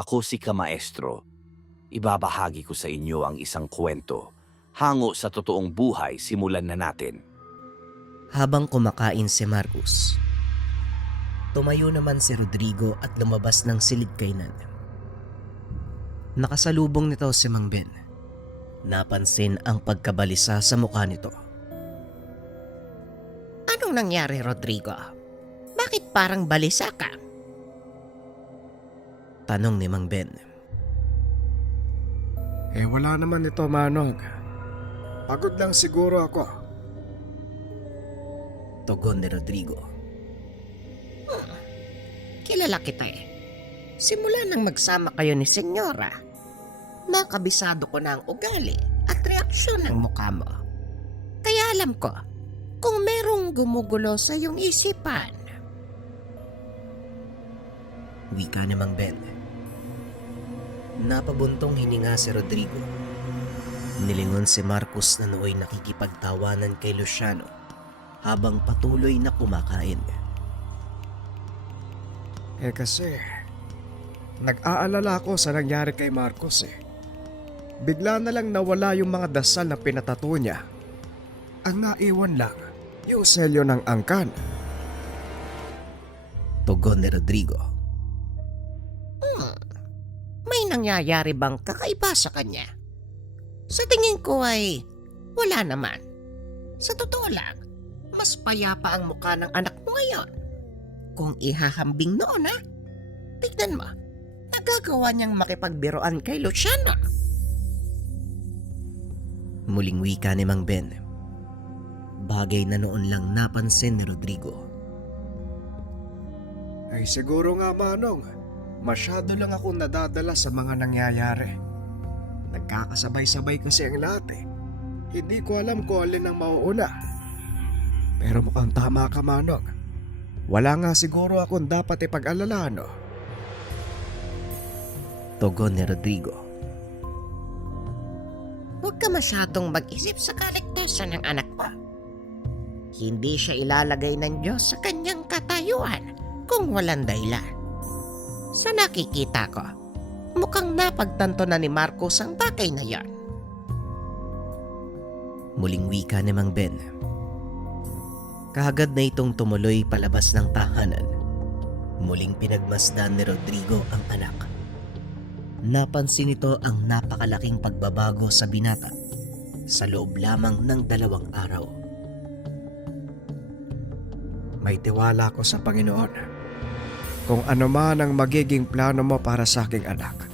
Ako si Kamaestro. Ibabahagi ko sa inyo ang isang kwento. Hango sa totoong buhay, simulan na natin. Habang kumakain si Marcos, tumayo naman si Rodrigo at lumabas ng silid kainan. Nakasalubong nito si Mang Ben. Napansin ang pagkabalisa sa mukha nito. Anong nangyari, Rodrigo? Bakit parang balisa ka? Tanong ni Mang Ben. Wala naman ito, Manong. Pagod lang siguro ako. Tugon ni Rodrigo. Kilala kita eh. Simula nang magsama kayo ni Senyora, nakabisado ko na ang ugali at reaksyon ng mukha mo. Kaya alam ko kung merong gumugulo sa iyong isipan. Wika ni Mang Ben. Napabuntong hininga si Rodrigo. Nilingon si Marcos na nooy nakikipagtawanan kay Luciano habang patuloy na kumakain. Kasi, nag-aalala ko sa nangyari kay Marcos eh. Bigla na lang nawala yung mga dasal na pinatato niya. Ang naiwan lang, yung selyo ng angkan. Tugon ni Rodrigo. May nangyayari bang kakaiba sa kanya? Sa tingin ko ay wala naman. Sa totoo lang, mas payapa ang mukha ng anak mo ngayon. Kung ihahambing noon tignan mo, nagagawa niyang makipagbiroan kay Luciano. Muling wika ni Mang Ben. Bagay na noon lang napansin ni Rodrigo. Ay siguro nga, Manong. Masyado lang akong nadadala sa mga nangyayari. Nagkakasabay-sabay kasi ang lahat eh. Hindi ko alam kung alin ang mauuna. Pero mukhang tama ka, Manong. Wala nga siguro akong dapat ipag-alala, no? Tugon ni Rodrigo. Huwag ka masyadong mag-isip sa kaligtasan ng anak mo. Hindi siya ilalagay ng Diyos sa kanyang katayuan kung walang dahilan. Sa nakikita ko, mukhang napagtanto na ni Marcos ang bagay na yon. Muling wika ni Mang Ben. Kahagad na itong tumuloy palabas ng tahanan. Muling pinagmasdan ni Rodrigo ang anak. Napansin nito ang napakalaking pagbabago sa binata sa loob lamang ng 2 araw. May tiwala ko sa Panginoon. Kung ano man ang magiging plano mo para sa aking anak,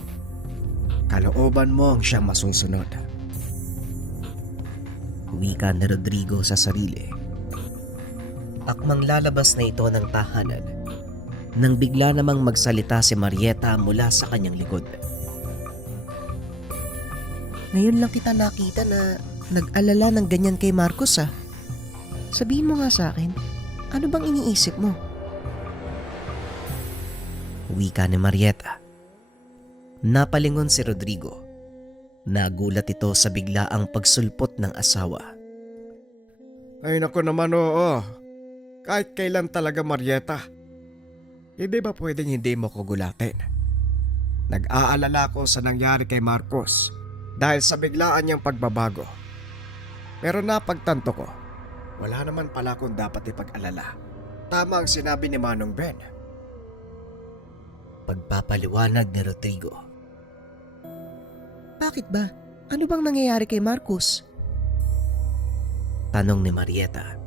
kalooban mo ang siyang masusunod. Wika ni Rodrigo sa sarili. Akmang lalabas na ito ng tahanan nang bigla namang magsalita si Marieta mula sa kanyang likod. Ngayon lang kita nakita na nag-alala ng ganyan kay Marcos ah. Sabihin mo nga sa akin, ano bang iniisip mo? Wika ni Marieta. Napalingon si Rodrigo. Nagulat ito sa biglaang pagsulpot ng asawa. Ay naku naman, oo. Kahit kailan talaga, Marieta. Hindi ba pwedeng hindi mo ko gulatin? Nag-aalala ko sa nangyari kay Marcos dahil sa biglaan niyang pagbabago. Pero napagtanto ko, wala naman pala akong dapat ipag-alala. Tama ang sinabi ni Manong Ben. Pagpapaliwanag ni Rodrigo. Bakit ba? Ano bang nangyayari kay Marcos? Tanong ni Marieta.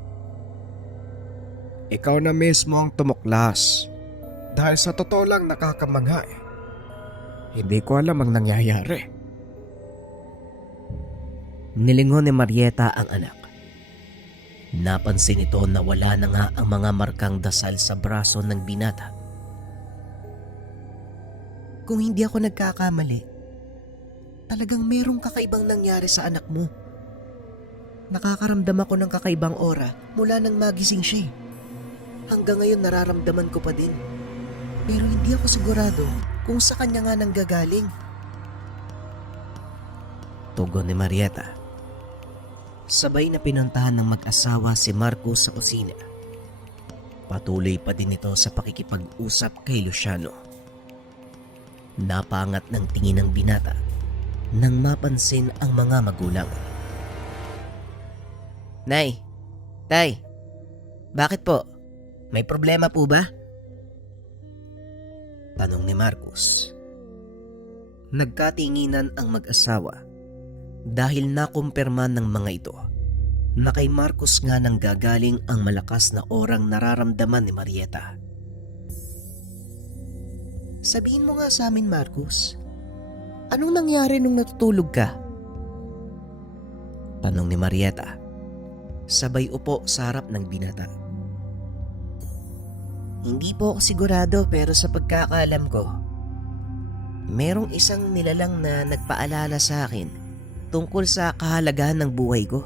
Ikaw na mismo ang tumuklas. Dahil sa totoo lang nakakamangha eh. Hindi ko alam ang nangyayari. Nilingon ni Marieta ang anak. Napansin ito na wala na nga ang mga markang dasal sa braso ng binata. Kung hindi ako nagkakamali, talagang merong kakaibang nangyari sa anak mo. Nakakaramdam ako ng kakaibang aura mula nang magising siya. Hanggang ngayon nararamdaman ko pa din. Pero hindi ako sigurado kung sa kanya nga nanggagaling. Tugon ni Marieta. Sabay na pinuntahan ng mag-asawa si Marcos sa kusina. Patuloy pa din ito sa pakikipag-usap kay Luciano. Napaangat ng tingin ng binata nang mapansin ang mga magulang. Nay! Tay! Bakit po? May problema po ba? Tanong ni Marcos. Nagkatinginan ang mag-asawa dahil nakumpirma ng mga ito na kay Marcos nga nang gagaling ang malakas na orang nararamdaman ni Marieta. Sabihin mo nga sa amin, Marcos, anong nangyari nung natutulog ka? Tanong ni Marieta, sabay upo sa harap ng binata. Hindi po ako sigurado pero sa pagkakaalam ko, merong isang nilalang na nagpaalala sa akin tungkol sa kahalagahan ng buhay ko.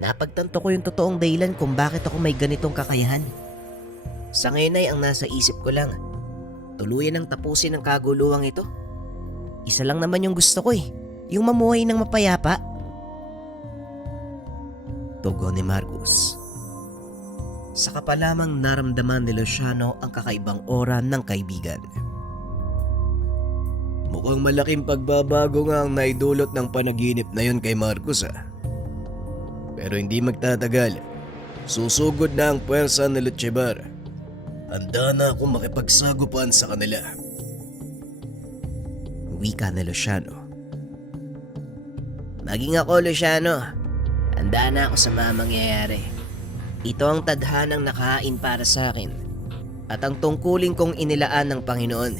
Napagtanto ko yung totoong dahilan kung bakit ako may ganitong kakayahan. Sa ngayon ay ang nasa isip ko lang, tuluyan ang tapusin ang kaguluhang ito. Isa lang naman yung gusto ko yung mamuhay ng mapayapa. Tugon ni Marcos. Saka pa lamang naramdaman ni Luciano ang kakaibang aura ng kaibigan. Mukhang malaking pagbabago nga ang naidulot ng panaginip na yon kay Marcos Pero hindi magtatagal. Susugod na ang puwersa ni Lutchebar. Handa na akong makipagsagupan sa kanila. Wika ni Luciano. Maging ako, Luciano. Handa na ako sa mga mangyayari. Ito ang tadhanang nakahain para sa akin at ang tungkulin kong inilaan ng Panginoon.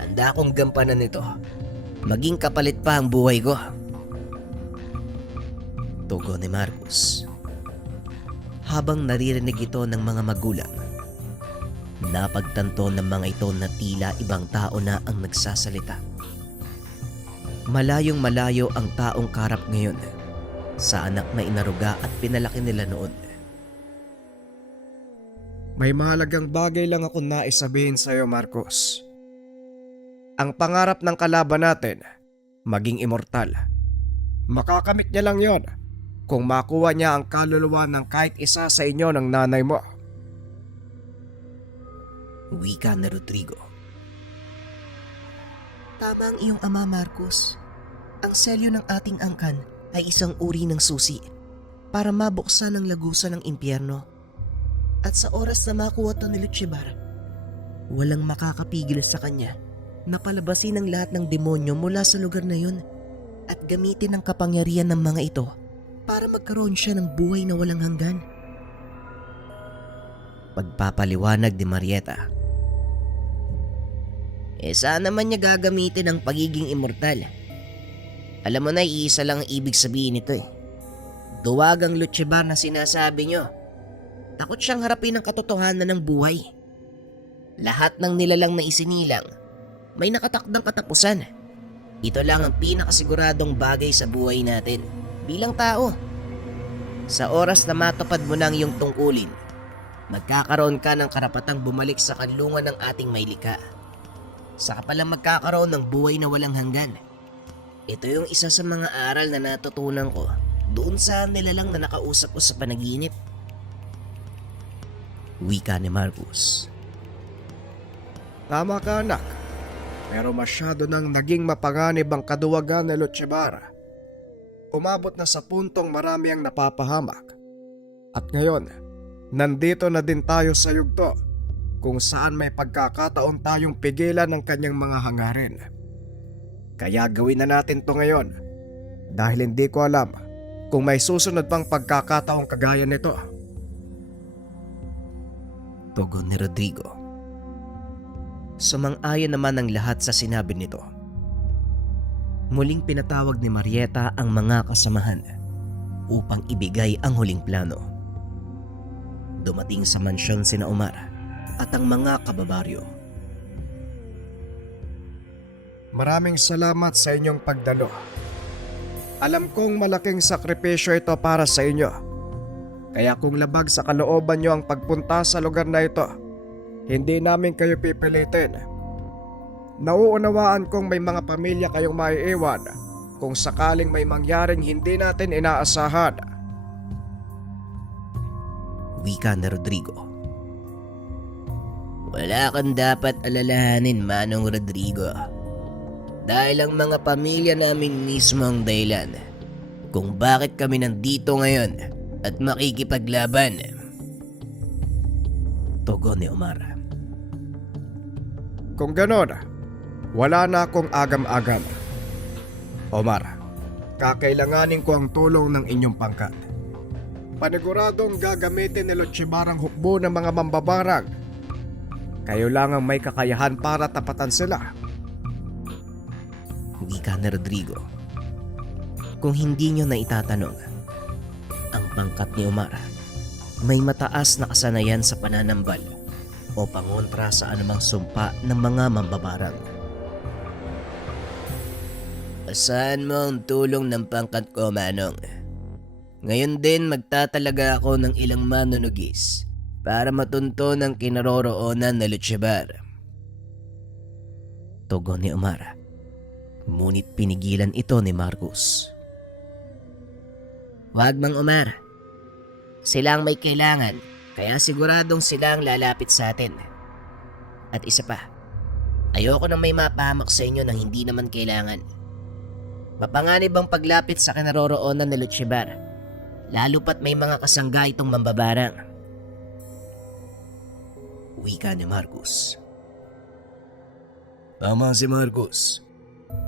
Handa akong gampanan nito. Maging kapalit pa ang buhay ko. Tugon ni Marcos. Habang naririnig ito ng mga magulang, napagtanto ng mga ito na tila ibang tao na ang nagsasalita. Malayong malayo ang taong karap ngayon sa anak na inaruga at pinalaki nila noon. May mahalagang bagay lang ako naisabihin sa iyo, Marcos. Ang pangarap ng kalaban natin, maging immortal. Makakamit niya lang yon kung makuha niya ang kaluluwa ng kahit isa sa inyo ng nanay mo. Wika ni Rodrigo. Tama ang iyong ama, Marcos. Ang selyo ng ating angkan ay isang uri ng susi para mabuksan ang lagusan ng impyerno. At sa oras na makuha ito ni Lutchebar, walang makakapigil sa kanya na palabasin ang lahat ng demonyo mula sa lugar na yun at gamitin ang kapangyarihan ng mga ito para magkaroon siya ng buhay na walang hanggan. Pagpapaliwanag ni Marieta. Saan naman niya gagamitin ang pagiging immortal? Alam mo na, iisa lang ang ibig sabihin nito Duwag ang Lutchebar na sinasabi niyo. Takot siyang harapin ang katotohanan ng buhay. Lahat ng nilalang na isinilang, may nakatakdang katapusan. Ito lang ang pinakasiguradong bagay sa buhay natin bilang tao. Sa oras na matupad mo ng iyong tungkulin, magkakaroon ka ng karapatang bumalik sa kanlungan ng ating maylikha. Saka palang magkakaroon ng buhay na walang hanggan. Ito yung isa sa mga aral na natutunan ko doon sa nilalang na nakausap ko sa panaginip. Wika ni Marcos. Tama ka, anak. Pero masyado nang naging mapanganib ang kaduwagan ni Lutchebar. Umabot na sa puntong marami ang napapahamak. At ngayon, nandito na din tayo sa yugto kung saan may pagkakataon tayong pigilan ng kanyang mga hangarin. Kaya gawin na natin to ngayon dahil hindi ko alam kung may susunod pang pagkakataong kagaya nito. Tugon ni Rodrigo. Sumang-ayon naman ang lahat sa sinabi nito. Muling pinatawag ni Marieta ang mga kasamahan upang ibigay ang huling plano. Dumating sa mansyon sina Omar at ang mga kababaryo. Maraming salamat sa inyong pagdalo. Alam kong malaking sakripisyo ito para sa inyo. Kaya kung labag sa kalooban nyo ang pagpunta sa lugar na ito, hindi namin kayo pipilitin. Nauunawaan kong may mga pamilya kayong maiiwan kung sakaling may mangyaring hindi natin inaasahan. Wika ni Rodrigo. Wala kang dapat alalahanin, Manong Rodrigo. Dahil ang mga pamilya namin mismo ang dahilan kung bakit kami nandito ngayon at makikipaglaban. Tugon ni Omar. Kung ganon, wala na akong agam-agam. Omar, kakailanganin ko ang tulong ng inyong pangkat. Paniguradong gagamitin ni Lutchibar ang hukbo ng mga mambabarang. Kayo lang ang may kakayahan para tapatan sila. Wika ni Rodrigo. Kung hindi nyo na itatanong, ang pangkat ni Omar may mataas na kasanayan sa pananambal o pangontra sa anumang sumpa ng mga mambabarang. Asahan mo ang tulong ng pangkat ko, Manong. Ngayon din magtatalaga ako ng ilang manunugis para matunto ng kinaroroonan na Lutchibar. Tugon ni Omar. Ngunit pinigilan ito ni Marcos. Wag, Mang Omar. Sila ang may kailangan, kaya siguradong sila ang lalapit sa atin. At isa pa, ayoko nang may mapahamak sa inyo na hindi naman kailangan. Mapanganib ang paglapit sa kinaroroonan ni Lutchibar, lalo pat may mga kasangga itong mambabarang. Wika ni Marcos. Tama si Marcos.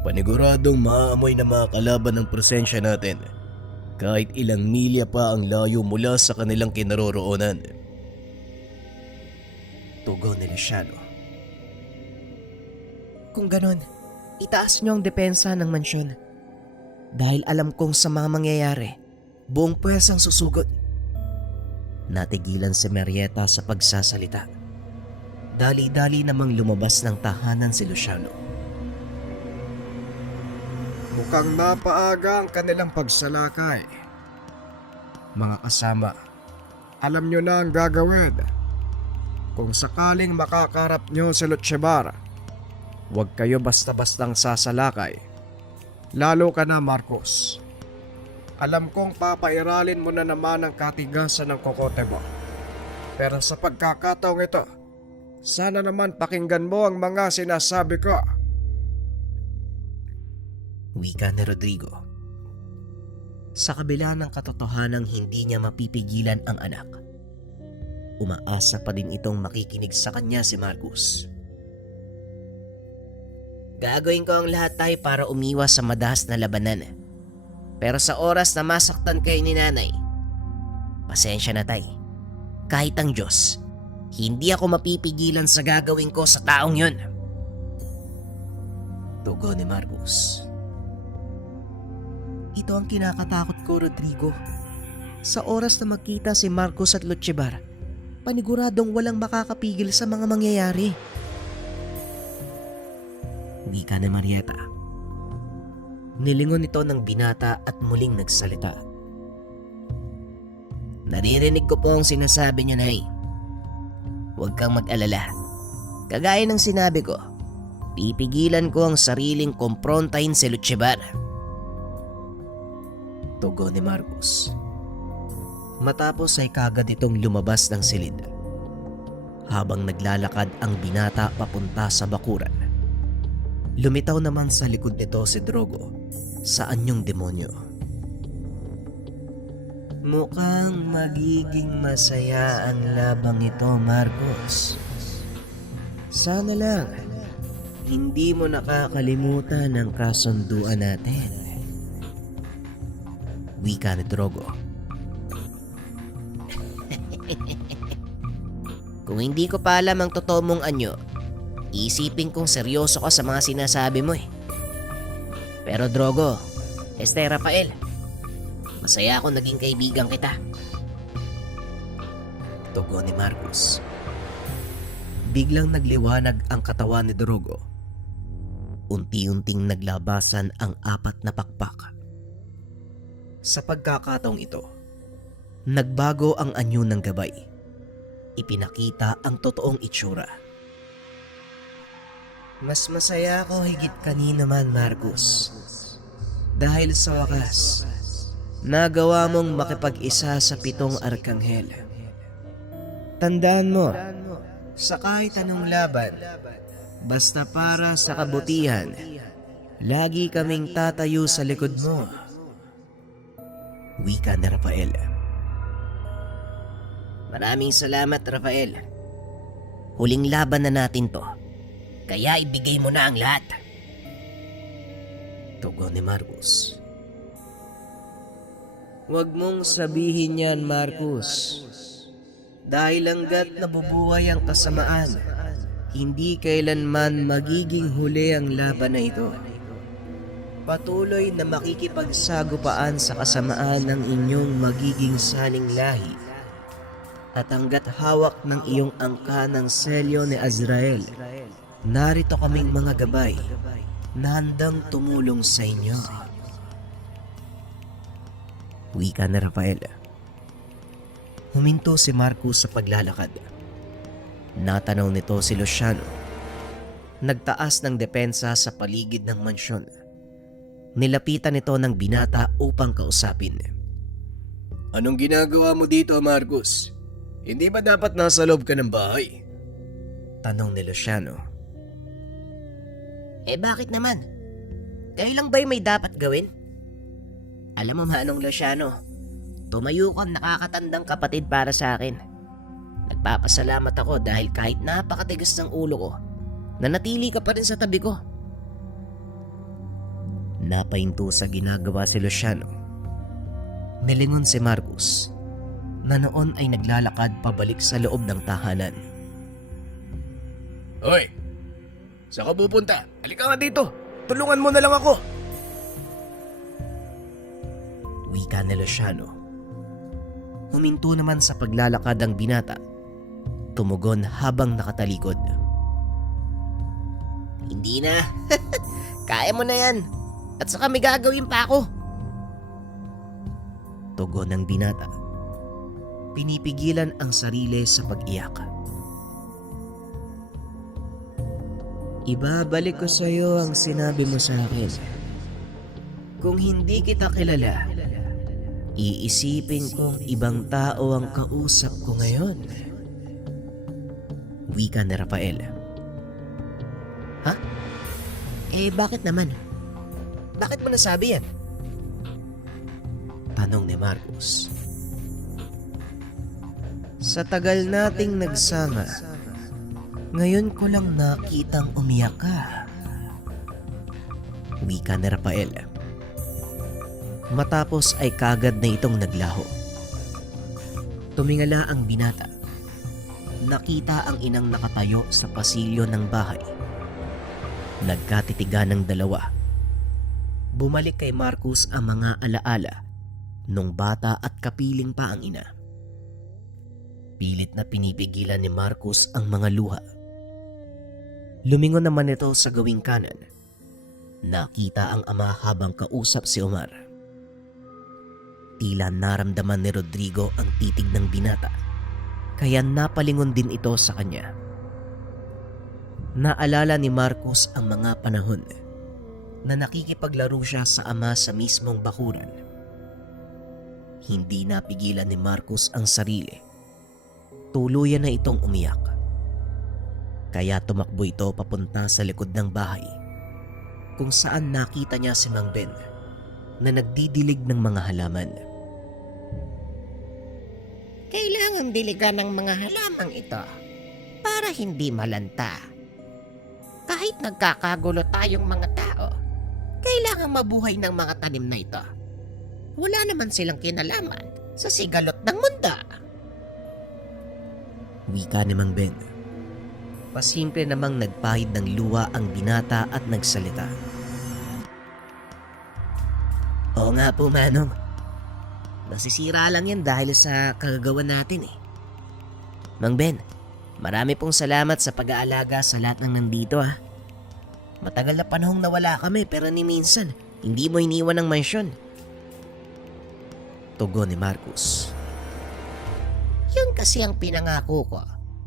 Paniguradong maaamoy na mga kalaban ng presensya natin kahit ilang milya pa ang layo mula sa kanilang kinaroroonan. Tugon ni Luciano. Kung ganon, itaas niyo ang depensa ng mansyon. Dahil alam kong sa mga mangyayari, buong pwersang susugod. Natigilan si Marieta sa pagsasalita. Dali-dali namang lumabas ng tahanan si Luciano. Mukhang napaaga ang kanilang pagsalakay. Mga kasama, alam nyo na ang gagawin. Kung sakaling makakarap nyo si Lutchibar, huwag kayo basta-bastang sasalakay. Lalo ka na, Marcos. Alam kong papairalin mo na naman ang katigasan ng kokote mo. Pero sa pagkakataong ito, sana naman pakinggan mo ang mga sinasabi ko. Wika ni Rodrigo. Sa kabila ng katotohanang hindi niya mapipigilan ang anak, umaasa pa din itong makikinig sa kanya si Marcos. Gagawin ko ang lahat, tay, para umiwas sa madahas na labanan. Pero sa oras na masaktan kayo ni nanay, pasensya na, tay. Kahit ang Diyos, hindi ako mapipigilan sa gagawin ko sa taong yun. Tugon ni Marcos. Ito ang kinakatakot ko, Rodrigo. Sa oras na makita si Marcos at Lutchibar, paniguradong walang makakapigil sa mga mangyayari. Wika ni Marieta. Nilingon ito ng binata at muling nagsalita. Naririnig ko po ang sinasabi niyo, Nay. Huwag kang mag-alala. Kagaya ng sinabi ko, pipigilan ko ang sariling komprontahin si Lutchibar. Tugon ni Marcos. Matapos ay kagad itong lumabas ng silid. Habang naglalakad ang binata papunta sa bakuran, lumitaw naman sa likod nito si Drogo sa anyong demonyo. Mukhang magiging masaya ang labang ito, Marcos. Sana lang hindi mo nakakalimutan ang kasunduan natin. Wika ni Drogo. Kung hindi ko pa alam ang totoo mong anyo, isipin kong seryoso ka sa mga sinasabi mo eh. Pero Drogo, Rafael, masaya ako naging kaibigan kita. Tugon ni Marcos. Biglang nagliwanag ang katawan ni Drogo. Unti-unting naglabasan ang 4 na pakpak. Sa pagkakataong ito, nagbago ang anyo ng gabay. Ipinakita ang totoong itsura. Mas masaya ako higit kanina man, Marcos. Dahil sa wakas, nagawa mong makipag-isa sa 7 arkanghel. Tandaan mo, Sa kahit anong laban, basta para sa kabutihan, lagi kaming tatayo sa likod mo. Wika ni Rafael. Maraming salamat, Rafael. Huling laban na natin to, kaya ibigay mo na ang lahat. Tugon ni Marcos. Huwag mong sabihin yan, Marcos. Dahil hanggat nabubuhay ang kasamaan, hindi kailanman magiging huli ang laban na ito. Patuloy na makikipagsagupaan sa kasamaan ng inyong magiging saling lahi. At hanggat hawak ng iyong angka ng selyo ni Azrael, narito kaming mga gabay na handang tumulong sa inyo. Wika na Rafael. Huminto si Marcos sa paglalakad. Natanaw nito si Luciano. Nagtaas ng depensa sa paligid ng mansyon. Nilapitan nito ng binata upang kausapin. Anong ginagawa mo dito, Marcos? Hindi ba dapat nasa loob ka ng bahay? Tanong ni Luciano. Bakit naman? Kayo lang ba'y may dapat gawin? Alam mo Manong Luciano, tumayo kang nakakatandang kapatid para sa akin. Nagpapasalamat ako dahil kahit napakatigas ng ulo ko, nanatili ka pa rin sa tabi ko. Napahinto sa ginagawa si Luciano. Nilingon si Marcos na noon ay naglalakad pabalik sa loob ng tahanan. Hoy! Saan ka pupunta? Halika nga dito! Tulungan mo na lang ako! Wika ni Luciano. Huminto naman sa paglalakad ang binata. Tumugon habang nakatalikod. Hindi na. Kaya mo na yan. At saka may gagawin pa ako. Tugon ng binata. Pinipigilan ang sarili sa pag-iyak. Ibabalik ko sa iyo ang sinabi mo sa akin. Kung hindi kita kilala, iisipin kong ibang tao ang kausap ko ngayon. Wika ni Rafael. Ha? Bakit naman? Bakit mo nasabi yan? Tanong ni Marcos. Sa tagal nating nagsama, ngayon ko lang nakitang umiyak ka. Wika ni Rafael. Matapos ay kagad na itong naglaho. Tumingala ang binata. Nakita ang inang nakatayo sa pasilyo ng bahay. Nagkatitigan ng dalawa. Bumalik kay Marcos ang mga alaala nung bata at kapiling pa ang ina. Pilit na pinipigilan ni Marcos ang mga luha. Lumingon naman ito sa gawing kanan. Nakita ang ama habang kausap si Omar. Tila naramdaman ni Rodrigo ang titig ng binata, kaya napalingon din ito sa kanya. Naalala ni Marcos ang mga panahon na nakikipaglaro siya sa ama sa mismong bakuran. Hindi napigilan ni Marcos ang sarili. Tuluyan na itong umiyak. Kaya tumakbo ito papunta sa likod ng bahay, kung saan nakita niya si Mang Ben na nagdidilig ng mga halaman. Kailangan diligan ng mga halamang ito para hindi malanta. Kahit nagkakagulo tayong mga tao, kailangan mabuhay ng mga tanim na ito. Wala naman silang kinalaman sa sigalot ng mundo. Wika ni Mang Ben. Pasimple namang nagpahid ng luha ang binata at nagsalita. Oo nga po, Manong. Nasisira lang yan dahil sa kagagawan natin eh. Mang Ben, marami pong salamat sa pag-aalaga sa lahat ng nandito ha. Matagal na panahong nawala kami pero ni minsan, hindi mo iniwan ang mansyon. Tugon ni Marcos. Yun kasi ang pinangako ko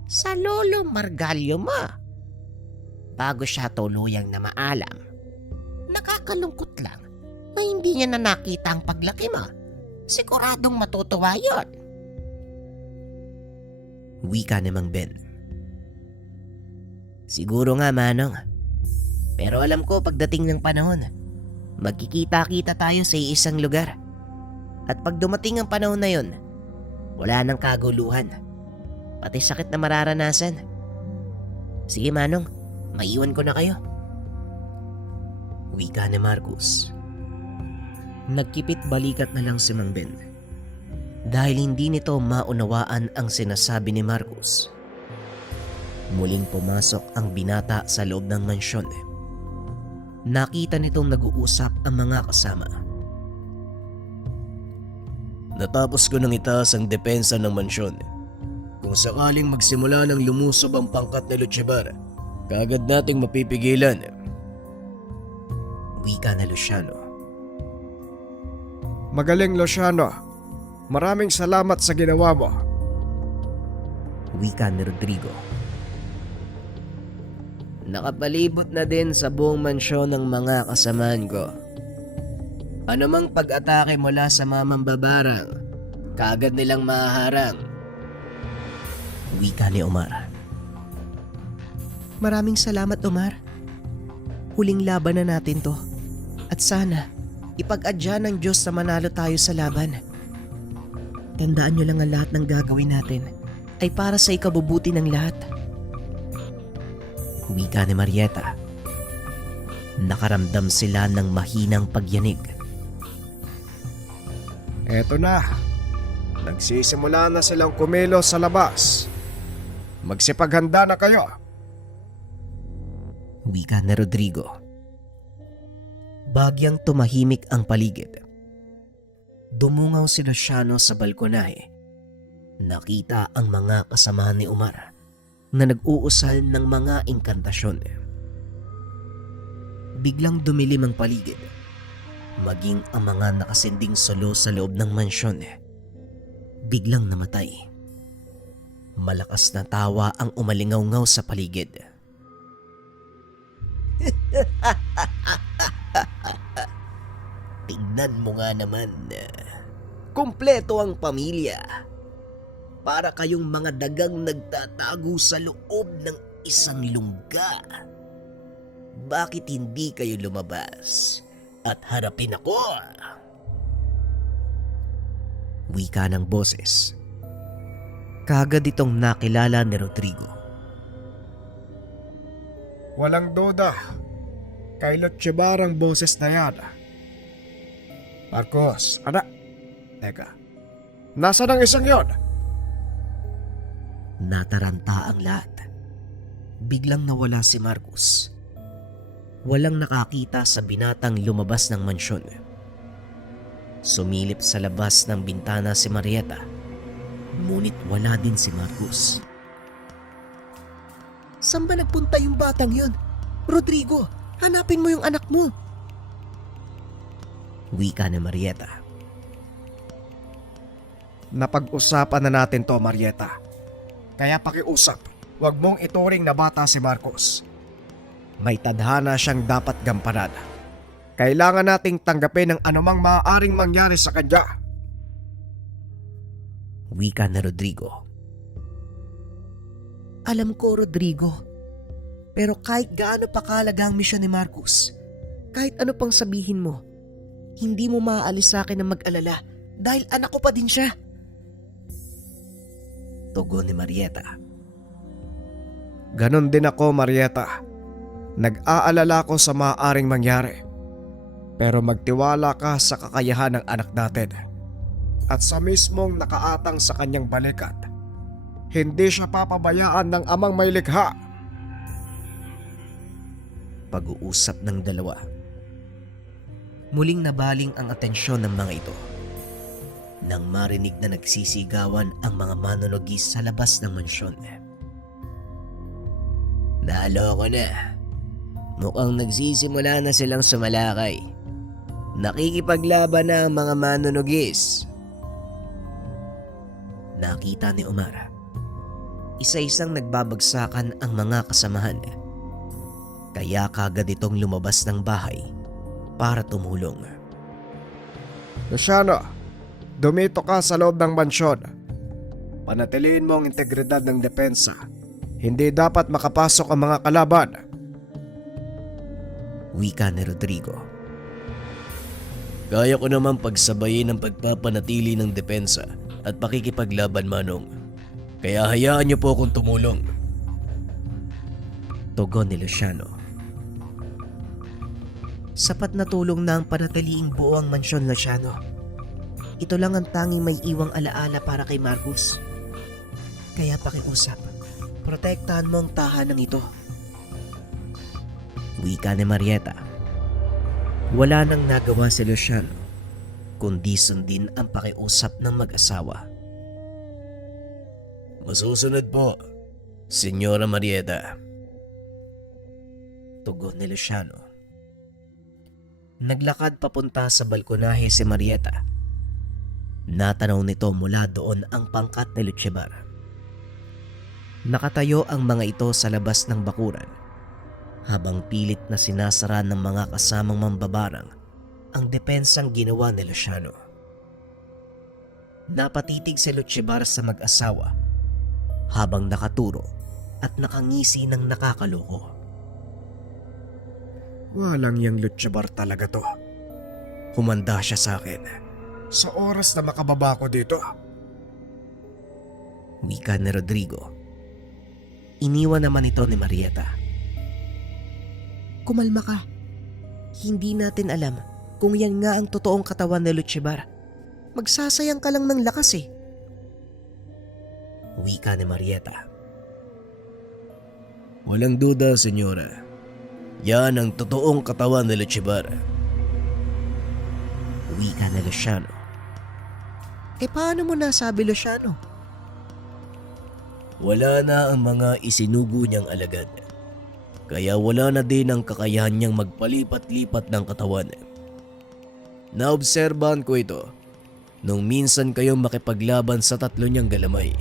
sa lolo Margalyo mo. Bago siya tuluyang na maalam, nakakalungkot lang na hindi niya na nakita ang paglaki mo. Siguradong matutuwa yun. Wika ni Mang Ben. Siguro nga, Manong. Pero alam ko pagdating ng panahon, magkikita-kita tayo sa isang lugar. At pag dumating ang panahon na yon, wala nang kaguluhan. Pati sakit na mararanasan. Sige, Manong, maiwan ko na kayo. Wika ni Marcos. Nagkipit balikat na lang si Mang Ben. Dahil hindi nito maunawaan ang sinasabi ni Marcos. Muling pumasok ang binata sa loob ng mansyon. Nakita nitong nag-uusap ang mga kasama. Natapos ko nang itaas ang depensa ng mansyon. Kung sakaling magsimula ng lumusob ang pangkat ni Lucibar, kaagad nating mapipigilan. Wika na Luciano. Magaling, Luciano. Maraming salamat sa ginawa mo. Wika ni Rodrigo. Nakapalibot na din sa buong mansyon ng mga kasamaan ko. Ano mang pag-atake mula sa mamambabarang, kaagad nilang maharang. Wika ni Omar. Maraming salamat, Omar. Huling laban na natin to. At sana, ipag-adya ng Diyos na manalo tayo sa laban. Tandaan niyo lang ang lahat ng gagawin natin ay para sa ikabubuti ng lahat. Wika ni Marieta. Nakaramdam sila ng mahinang pagyanig. Eto na. Nagsisimula na silang kumilos sa labas. Magsipaghanda na kayo. Wika ni Rodrigo. Bagyang tumahimik ang paligid. Dumungaw si Luciano sa balkonahe. Nakita ang mga kasamahan ni Omar na nag-uusal ng mga inkantasyon. Biglang dumilim ang paligid. Maging ang mga nakasinding solo sa loob ng mansyon. Biglang namatay. Malakas na tawa ang umalingaw-ngaw sa paligid. Tingnan mo nga naman. Kompleto ang pamilya. Para kayong mga dagang nagtatago sa loob ng isang lungga. Bakit hindi kayo lumabas at harapin ako? Wika ng boses. Kagad itong nakilala ni Rodrigo. Walang duda. Kay Lucibar ang boses na yan. Marcos, anak. Teka. Nasaan ang isang yon? Nataranta ang lahat. Biglang nawala si Marcos. Walang nakakita sa binatang lumabas ng mansyon. Sumilip sa labas ng bintana si Marieta. Ngunit wala din si Marcos. Saan ba nagpunta yung batang yun? Rodrigo, hanapin mo yung anak mo. Wika ni Marieta. Napag-usapan na natin to, Marieta. Kaya pakiusap, huwag mong ituring na bata si Marcos. May tadhana siyang dapat gampanan. Kailangan nating tanggapin ang anumang maaaring mangyari sa kanya. Wika ni Rodrigo. Alam ko, Rodrigo. Pero kahit gaano pa kahalaga ang misyon ni Marcos, kahit ano pang sabihin mo, hindi mo maaalis sa akin na mag-alala dahil anak ko pa din siya. Tugon ni Marieta. Ganon din ako, Marieta. Nag-aalala ko sa maaaring mangyari. Pero magtiwala ka sa kakayahan ng anak natin. At sa mismong nakaatang sa kanyang balikat, hindi siya papabayaan ng amang may likha. Pag-uusap ng dalawa. Muling nabaling ang atensyon ng mga ito. Nang marinig na nagsisigawan ang mga manonogis sa labas ng mansyon. Naloko na. Mukhang nagsisimula na silang sumalakay. Nakikipaglaban na ang mga manonogis. Nakita ni Omar. Isa-isang nagbabagsakan ang mga kasamahan. Kaya kagad itong lumabas ng bahay para tumulong. Luciano, dumito ka sa loob ng mansyon. Panatiliin mo ang integridad ng depensa Hindi dapat makapasok ang mga kalaban. Wika ni Rodrigo. Kaya ko naman pagsabayin ang pagpapanatili ng depensa at pakikipaglaban, Manong. Kaya hayaan niyo po akong tumulong. Tugon ni Luciano. Sapat na tulong na ang panatiliing buo ang mansyon, Luciano. Ito lang ang tanging may iwang alaala para kay Marcus. Kaya pakiusap, protektahan mo ang tahanang ito. Wika ni Marieta. Wala nang nagawa si Luciano, kundi sundin ang pakiusap ng mag-asawa. Masusunod po, Senyora Marieta. Tugon ni Luciano. Naglakad papunta sa balkonahe si Marieta. Natanaw nito mula doon ang pangkat ni Lutyebar. Nakatayo ang mga ito sa labas ng bakuran habang pilit na sinasara ng mga kasamang mambabarang ang depensang ginawa ni Luciano. Napatitig si Lutyebar sa mag-asawa habang nakaturo at nakangisi ng nakakaloko. Walang yang Lutyebar talaga to. Humanda siya sa akin. Sa oras na makababa ko dito. Wika ni Rodrigo. Iniwan naman ito ni Marieta. Kumalma ka. Hindi natin alam kung yan nga ang totoong katawan ni Lutyebar. Magsasayang ka lang ng lakas eh. Wika ni Marieta. Walang duda, Senyora. Yan ang totoong katawan ni Lutyebar. Wika ni Luciano. Paano mo nasabi, Luciano? Wala na ang mga isinugo niyang alagad. Kaya wala na din ang kakayahan niyang magpalipat-lipat ng katawan. Naobserbahan ko ito nung minsan kayong makipaglaban sa tatlo niyang galamay.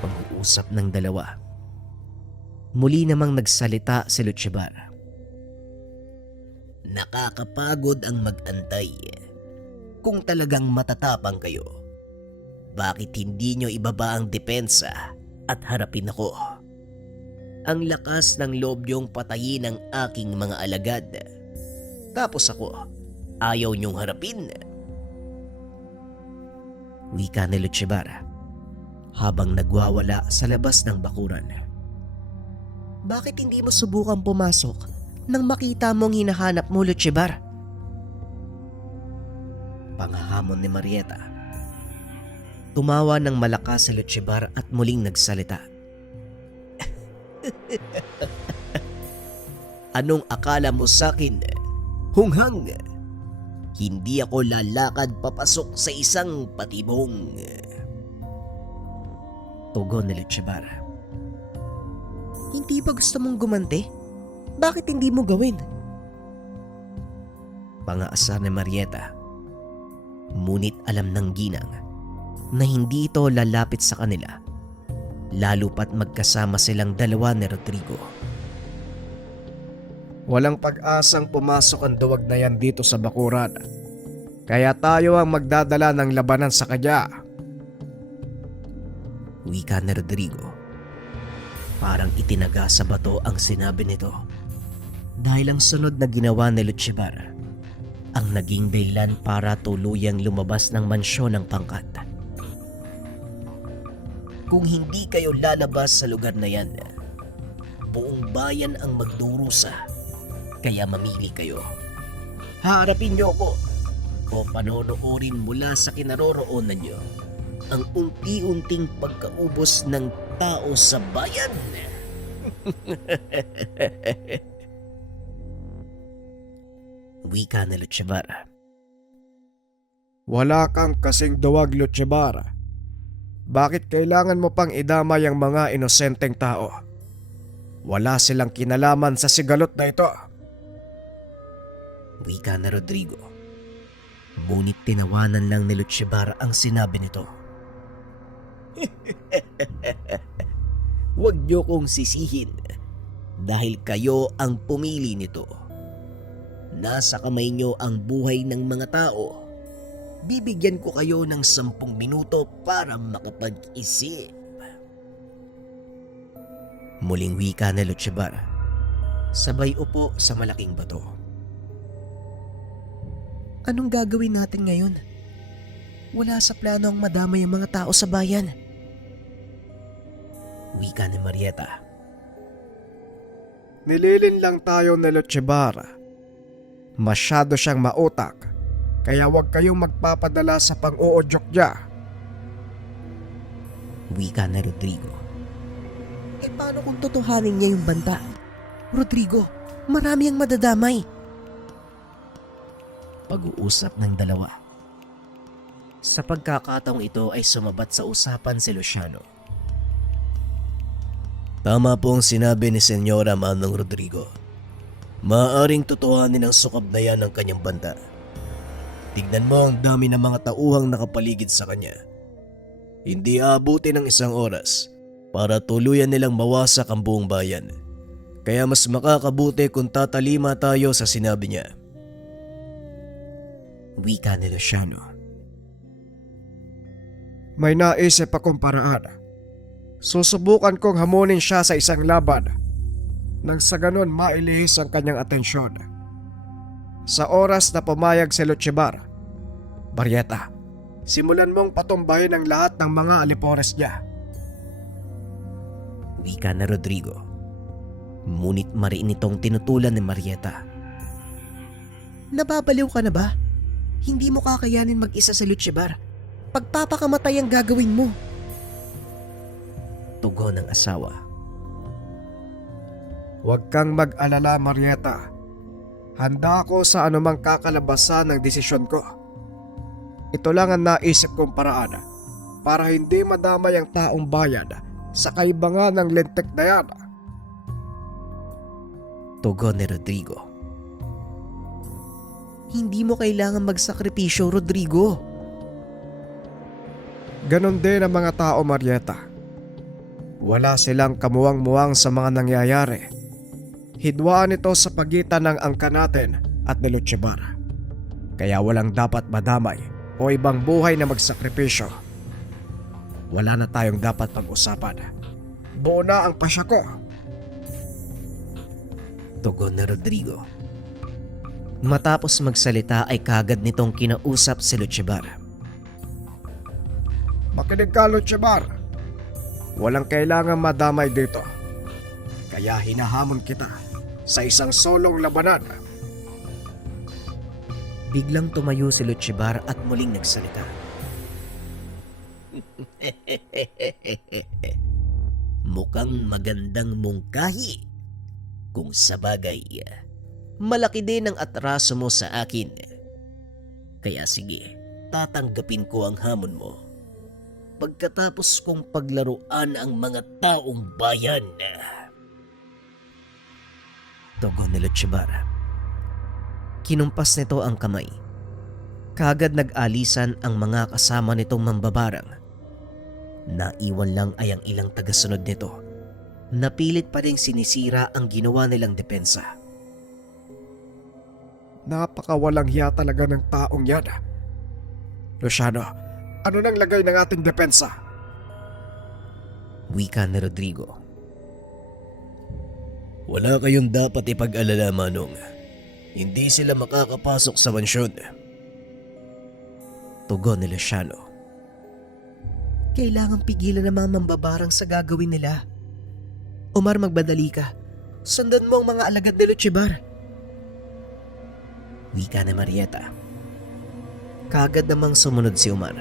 Pag-uusap ng dalawa. Muli namang nagsalita si Lutyebar. Nakakapagod ang mag-antay. Kung talagang matatapang kayo, bakit hindi nyo ibaba ang depensa at harapin ako? Ang lakas ng loob nyong patayin ang aking mga alagad. Tapos ako, ayaw nyong harapin. Wika ni Lutyebar habang nagwawala sa labas ng bakuran. Bakit hindi mo subukang pumasok nang makita mong hinahanap mo, Lutyebar? Pangahamon ni Marieta. Tumawa ng malakas si Lutyebar at muling nagsalita. Anong akala mo sakin? Hunghang! Hindi ako lalakad papasok sa isang patibong. Tugon ni Lutyebar. Hindi ba gusto mong gumanti? Bakit hindi mo gawin? Pangaasar ni Marieta. Ngunit alam ng ginang na hindi ito lalapit sa kanila, lalo pat magkasama silang dalawa ni Rodrigo. Walang pag-asang pumasok ang duwag na yan dito sa bakuran. Kaya tayo ang magdadala ng labanan sa kanya. Wika ni Rodrigo. Parang itinaga sa bato ang sinabi nito. Dahil ang sunod na ginawa ni Lutyebar ang naging dahilan para tuluyang lumabas ng mansyon ng pangkat. Kung hindi kayo lalabas sa lugar na yan, buong bayan ang magdurusa. Kaya mamili kayo. Harapin niyo ako o panonoorin mula sa kinaroroonan niyo ang unti-unting pagkaubos ng tao sa bayan. Wika ni Lutyebar. Wala kang kasing duwag, Lutyebar. Bakit kailangan mo pang idamay ang mga inosenteng tao? Wala silang kinalaman sa sigalot na ito. Wika ni Rodrigo. Ngunit tinawanan lang ni Lutyebar ang sinabi nito. Huwag niyo kong sisihin dahil kayo ang pumili nito. Nasa kamay niyo ang buhay ng mga tao. Bibigyan ko kayo ng 10 minuto para makapag-isip. Muling wika ni Lutsebar. Sabay upo sa malaking bato. Anong gagawin natin ngayon? Wala sa plano ang madamay ang mga tao sa bayan. Wika ni Marieta. Nililin lang tayo ni Lutsebar. Masyado siyang mautak, kaya huwag kayong magpapadala sa pang-uudyok niya. Wika ni Rodrigo. Eh paano kung totohanin niya yung banta? Rodrigo, marami ang madadamay. Pag-uusap ng dalawa. Sa pagkakataong ito ay sumabat sa usapan si Luciano. Tama po ang sinabi ni Senyora Manong Rodrigo. Maaaring totohanin ang sukab na yan ng kanyang banta. Tignan mo ang dami ng mga tauhang nakapaligid sa kanya. Hindi aabuti ng isang oras para tuluyan nilang mawasak ang buong bayan. Kaya mas makakabuti kung tatalima tayo sa sinabi niya. Wika ni Luciano. May naisip akong paraan. Susubukan kong hamunin siya sa isang laban nang sa ganon mailihis ang kanyang atensyon. Sa oras na pumayag si Lutsebar, Marieta, simulan mong patumbahin ang lahat ng mga alipores niya. Wika na Rodrigo. Ngunit mariin itong tinutulan ni Marieta. Nababaliw ka na ba? Hindi mo kakayanin mag-isa sa Lutsebar. Pagpapakamatay ang gagawin mo. Tugon ng asawa. Huwag kang mag-alala, Marieta. Handa ako sa anumang kakalabasan ng desisyon ko. Ito lang ang naisip kong paraan para hindi madamay ang taong bayan sa kaibangan ng lentek na yan. Tugon ni Rodrigo. Hindi mo kailangan magsakripisyo, Rodrigo. Ganon din ang mga tao, Marieta. Wala silang kamuwang-muwang sa mga nangyayari. Hidwaan ito sa pagitan ng angka natin at ni Lutsebar. Kaya walang dapat madamay o ibang buhay na magsakripisyo. Wala na tayong dapat pag-usapan. Buo na ang pasya ko. Tugon ni Rodrigo. Matapos magsalita ay kagad nitong kinausap si Lutsebar. Makinig ka, Lutsebar. Walang kailangan madamay dito. Kaya hinahamon kita sa isang solong labanan. Biglang tumayo si Lutsebar at muling nagsalita. Mukhang magandang mungkahi. Kung sabagay, malaki din ang atraso mo sa akin. Kaya sige, tatanggapin ko ang hamon mo. Pagkatapos kong paglaruan ang mga taong bayan. Tugon ni Lutsebar. Kinumpas nito ang kamay. Kagad nag-alisan ang mga kasama nitong mambabarang. Naiwan lang ay ang ilang tagasunod nito. Napilit pa rin sinisira ang ginawa nilang depensa. Napakawalang hiya talaga ng taong yan. Luciano, ano nang lagay ng ating depensa? Wika ni Rodrigo. Wala kayong dapat ipag-alala, Manong. Hindi sila makakapasok sa mansyon. Tugon ni Luciano. Kailangang pigilan ng mga mambabarang sa gagawin nila. Omar, magbadali ka. Sundan mo ang mga alagad ni Lutsebar. Wika ni Marieta. Kagad namang sumunod si Omar.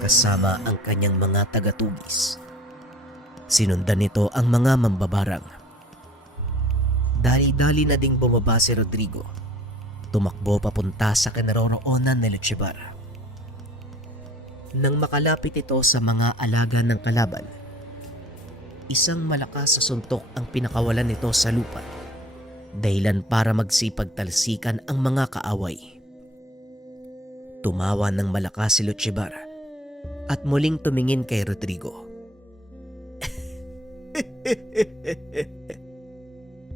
Kasama ang kanyang mga tagatugis. Sinundan nito ang mga mambabarang. Dali-dali na ding bumaba si Rodrigo. Tumakbo papunta sa kinaroroonan ni Lutsebar. Nang makalapit ito sa mga alaga ng kalaban, isang malakas sa suntok ang pinakawalan nito sa lupa, dahilan para magsipagtalsikan ang mga kaaway. Tumawa ng malakas si Lutsebar at muling tumingin kay Rodrigo.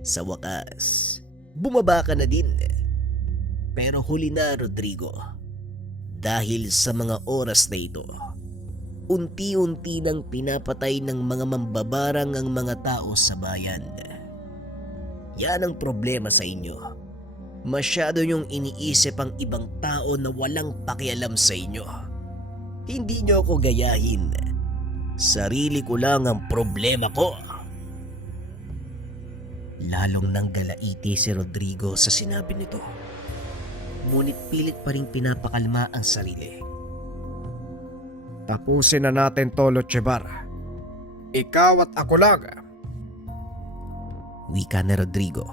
Sa wakas, bumaba ka na din. Pero huli na, Rodrigo. Dahil sa mga oras na ito, unti-unti nang pinapatay ng mga mambabarang ang mga tao sa bayan. Yan ang problema sa inyo. Masyado niyong iniisip ang ibang tao na walang pakialam sa inyo. Hindi niyo ako gayahin. Sarili ko lang ang problema ko. Lalong nang galaiti si Rodrigo sa sinabi nito. Ngunit pilit pa rin pinapakalma ang sarili. Tapusin na natin to, Lutchebar. Ikaw at ako lang. Wika ni Rodrigo,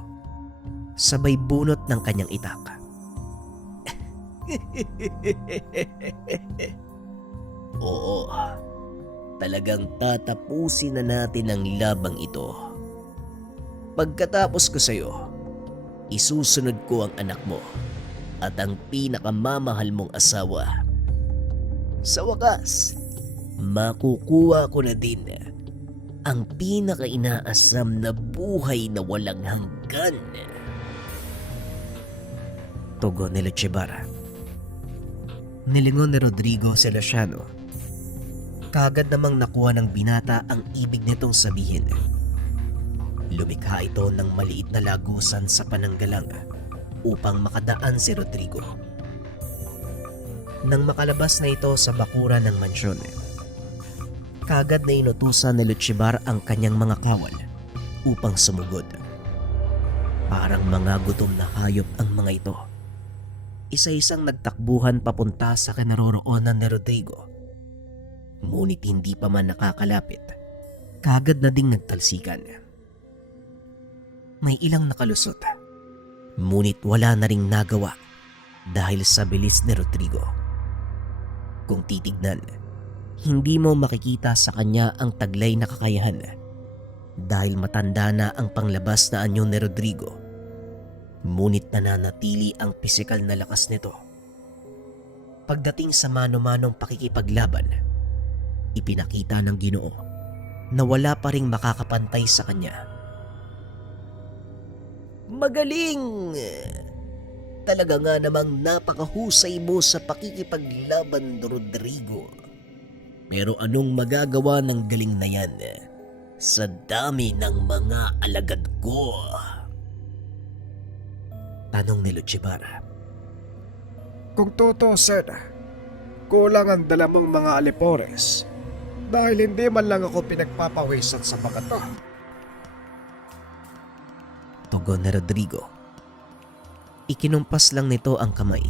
sabay bunot ng kanyang itak. Oo, talagang tatapusin na natin ang labang ito. Pagkatapos ko sa'yo, isusunod ko ang anak mo at ang pinakamamahal mong asawa. Sa wakas, makukuha ko na din ang pinaka-inaasam na buhay na walang hanggan. Tugon ni Lutchebar. Nilingon ni Rodrigo si Luciano. Kagad namang nakuha ng binata ang ibig nitong sabihin. Lumikha ito ng maliit na lagusan sa pananggalang upang makadaan si Rodrigo. Nang makalabas na ito sa bakura ng mansyon, kagad na inutusan ni Lutchebar ang kanyang mga kawal upang sumugod. Parang mga gutom na hayop ang mga ito. Isa-isang nagtakbuhan papunta sa kinaroroonan ni Rodrigo. Ngunit hindi pa man nakakalapit, kagad na ding nagtalsikan. May ilang nakalusot, ngunit wala na ring nagawa dahil sa bilis ni Rodrigo. Kung titignan, hindi mo makikita sa kanya ang taglay na kakayahan dahil matanda na ang panglabas na anyo ni Rodrigo. Ngunit nananatili ang pisikal na lakas nito. Pagdating sa mano-manong pakikipaglaban, ipinakita ng Ginoo na wala pa ring makakapantay sa kanya. Magaling! Talaga nga namang napakahusay mo sa pakikipaglaban, Rodrigo. Pero anong magagawa ng galing na yan sa dami ng mga alagad ko? Tanong ni Lutchebar. Kung tutusin, kulang ang dala mong mga alipores dahil hindi man lang ako pinagpapawisan sa mga to. Tugon ni Rodrigo. Ikinumpas lang nito ang kamay.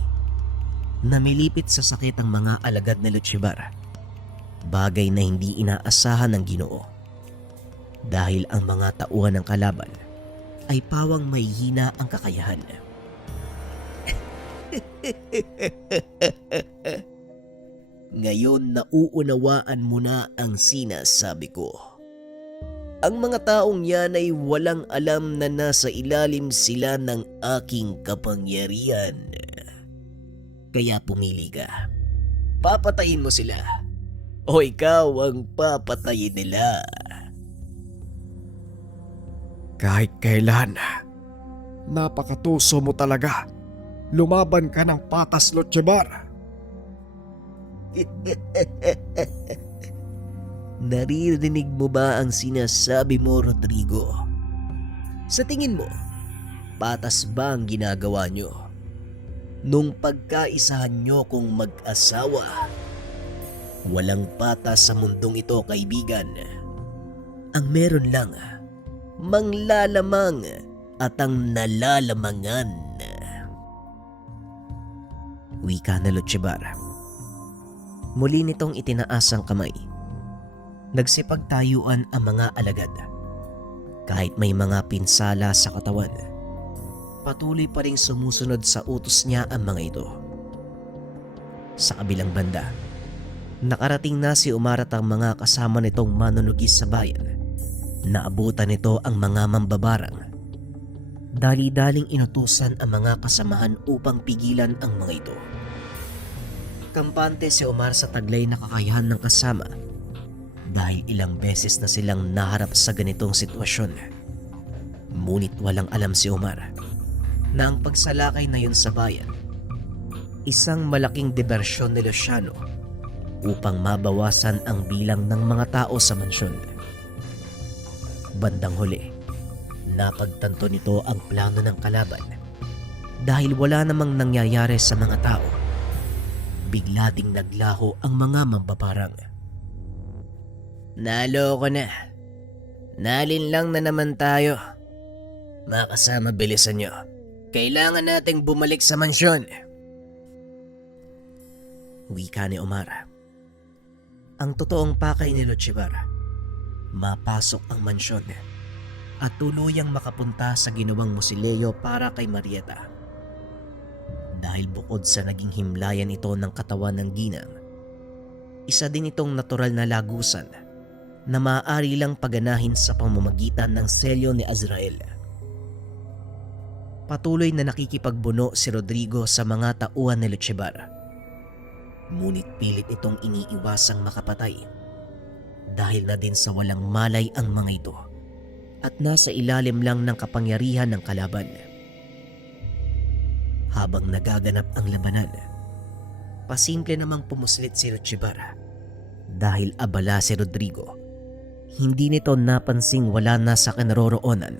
Namilipit sa sakit ang mga alagad ni Lutchebar. Bagay na hindi inaasahan ng Ginoo. Dahil ang mga tauhan ng kalaban ay pawang may hina ang kakayahan. Ngayon nauunawaan mo na ang sinasabi ko. Ang mga taong yan ay walang alam na nasa ilalim sila ng aking kapangyarihan. Kaya pumili ka. Papatayin mo sila o ikaw ang papatayin nila. Kahit kailan, napakatuso mo talaga. Lumaban ka ng patas, Lutchebar. Naririnig mo ba ang sinasabi mo, Rodrigo? Sa tingin mo, patas ba ang ginagawa nyo nung pagkaisahan nyo kung mag-asawa? Walang patas sa mundong ito, kaibigan. Ang meron lang, manglalamang at ang nalalamangan. Wika na Lutchebar. Muli nitong itinaas ang kamay. Nagsipagtayuan ang mga alagad. Kahit may mga pinsala sa katawan, patuloy pa rin sumusunod sa utos niya ang mga ito. Sa kabilang banda, nakarating na si Umar at ang mga kasama nitong manunugis sa bayan. Naabutan nito ang mga mambabarang. Dali-daling inutusan ang mga kasamaan upang pigilan ang mga ito. Kampante si Umar sa taglay na kakayahan ng kasama dahil ilang beses na silang naharap sa ganitong sitwasyon. Ngunit walang alam si Umar na ang pagsalakay na yun sa bayan, isang malaking diversyon ni Luciano upang mabawasan ang bilang ng mga tao sa mansyon. Bandang huli, napagtanto nito ang plano ng kalaban. Dahil wala namang nangyayari sa mga tao, bigla ding naglaho ang mga mambabarang. Naloko na. Nalinlang na naman tayo. Mga kasama, bilisan nyo. Kailangan nating bumalik sa mansyon. Wika ni Omar. Ang totoong pakay ni Lochevar, mapasok ang mansyon at tuluyang makapunta sa ginawang musileo para kay Marieta. Dahil bukod sa naging himlayan ito ng katawan ng ginang, isa din itong natural na lagusan na maaari lang paganahin sa pamamagitan ng selyo ni Azrael. Patuloy na nakikipagbuno si Rodrigo sa mga tauhan ni Lochevar. Ngunit pilit itong iniiwasang makapatay dahil na din sa walang malay ang mga ito at nasa ilalim lang ng kapangyarihan ng kalaban. Habang nagaganap ang labanan, pasimple namang pumuslit si Lochevar dahil abala si Rodrigo. Hindi nito napansing wala na sa kinaroroonan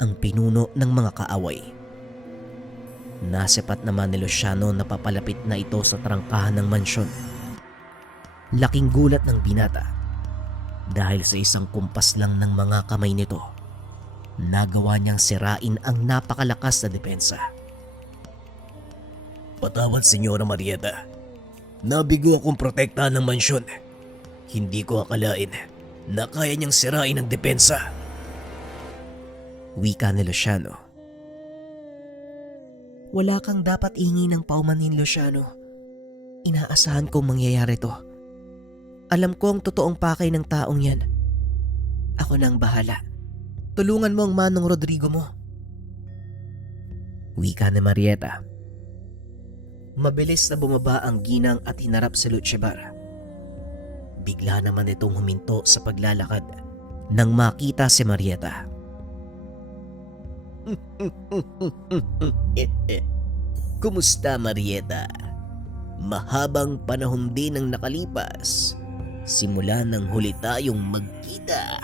ang pinuno ng mga kaaway. Nasepat naman ni Luciano na papalapit na ito sa trangkahan ng mansyon. Laking gulat ng binata dahil sa isang kumpas lang ng mga kamay nito, nagawa niyang sirain ang napakalakas na depensa. Patawad, Senyora Marieta. Nabigo akong protektahan ng mansyon. Hindi ko akalain na kaya niyang sirain ang depensa. Wika ni Luciano. Wala kang dapat ingi ng paumanhin, Luciano. Inaasahan kong mangyayari to. Alam ko ang totoong pakay ng taong yan. Ako na ang bahala. Tulungan mo ang manong Rodrigo mo. Wika ni Marieta. Mabilis na bumaba ang ginang at hinarap si Lochevar. Bigla naman itong huminto sa paglalakad nang makita si Marieta. Kumusta, Marieta? Mahabang panahon din ang nakalipas simula nang huli tayong magkita.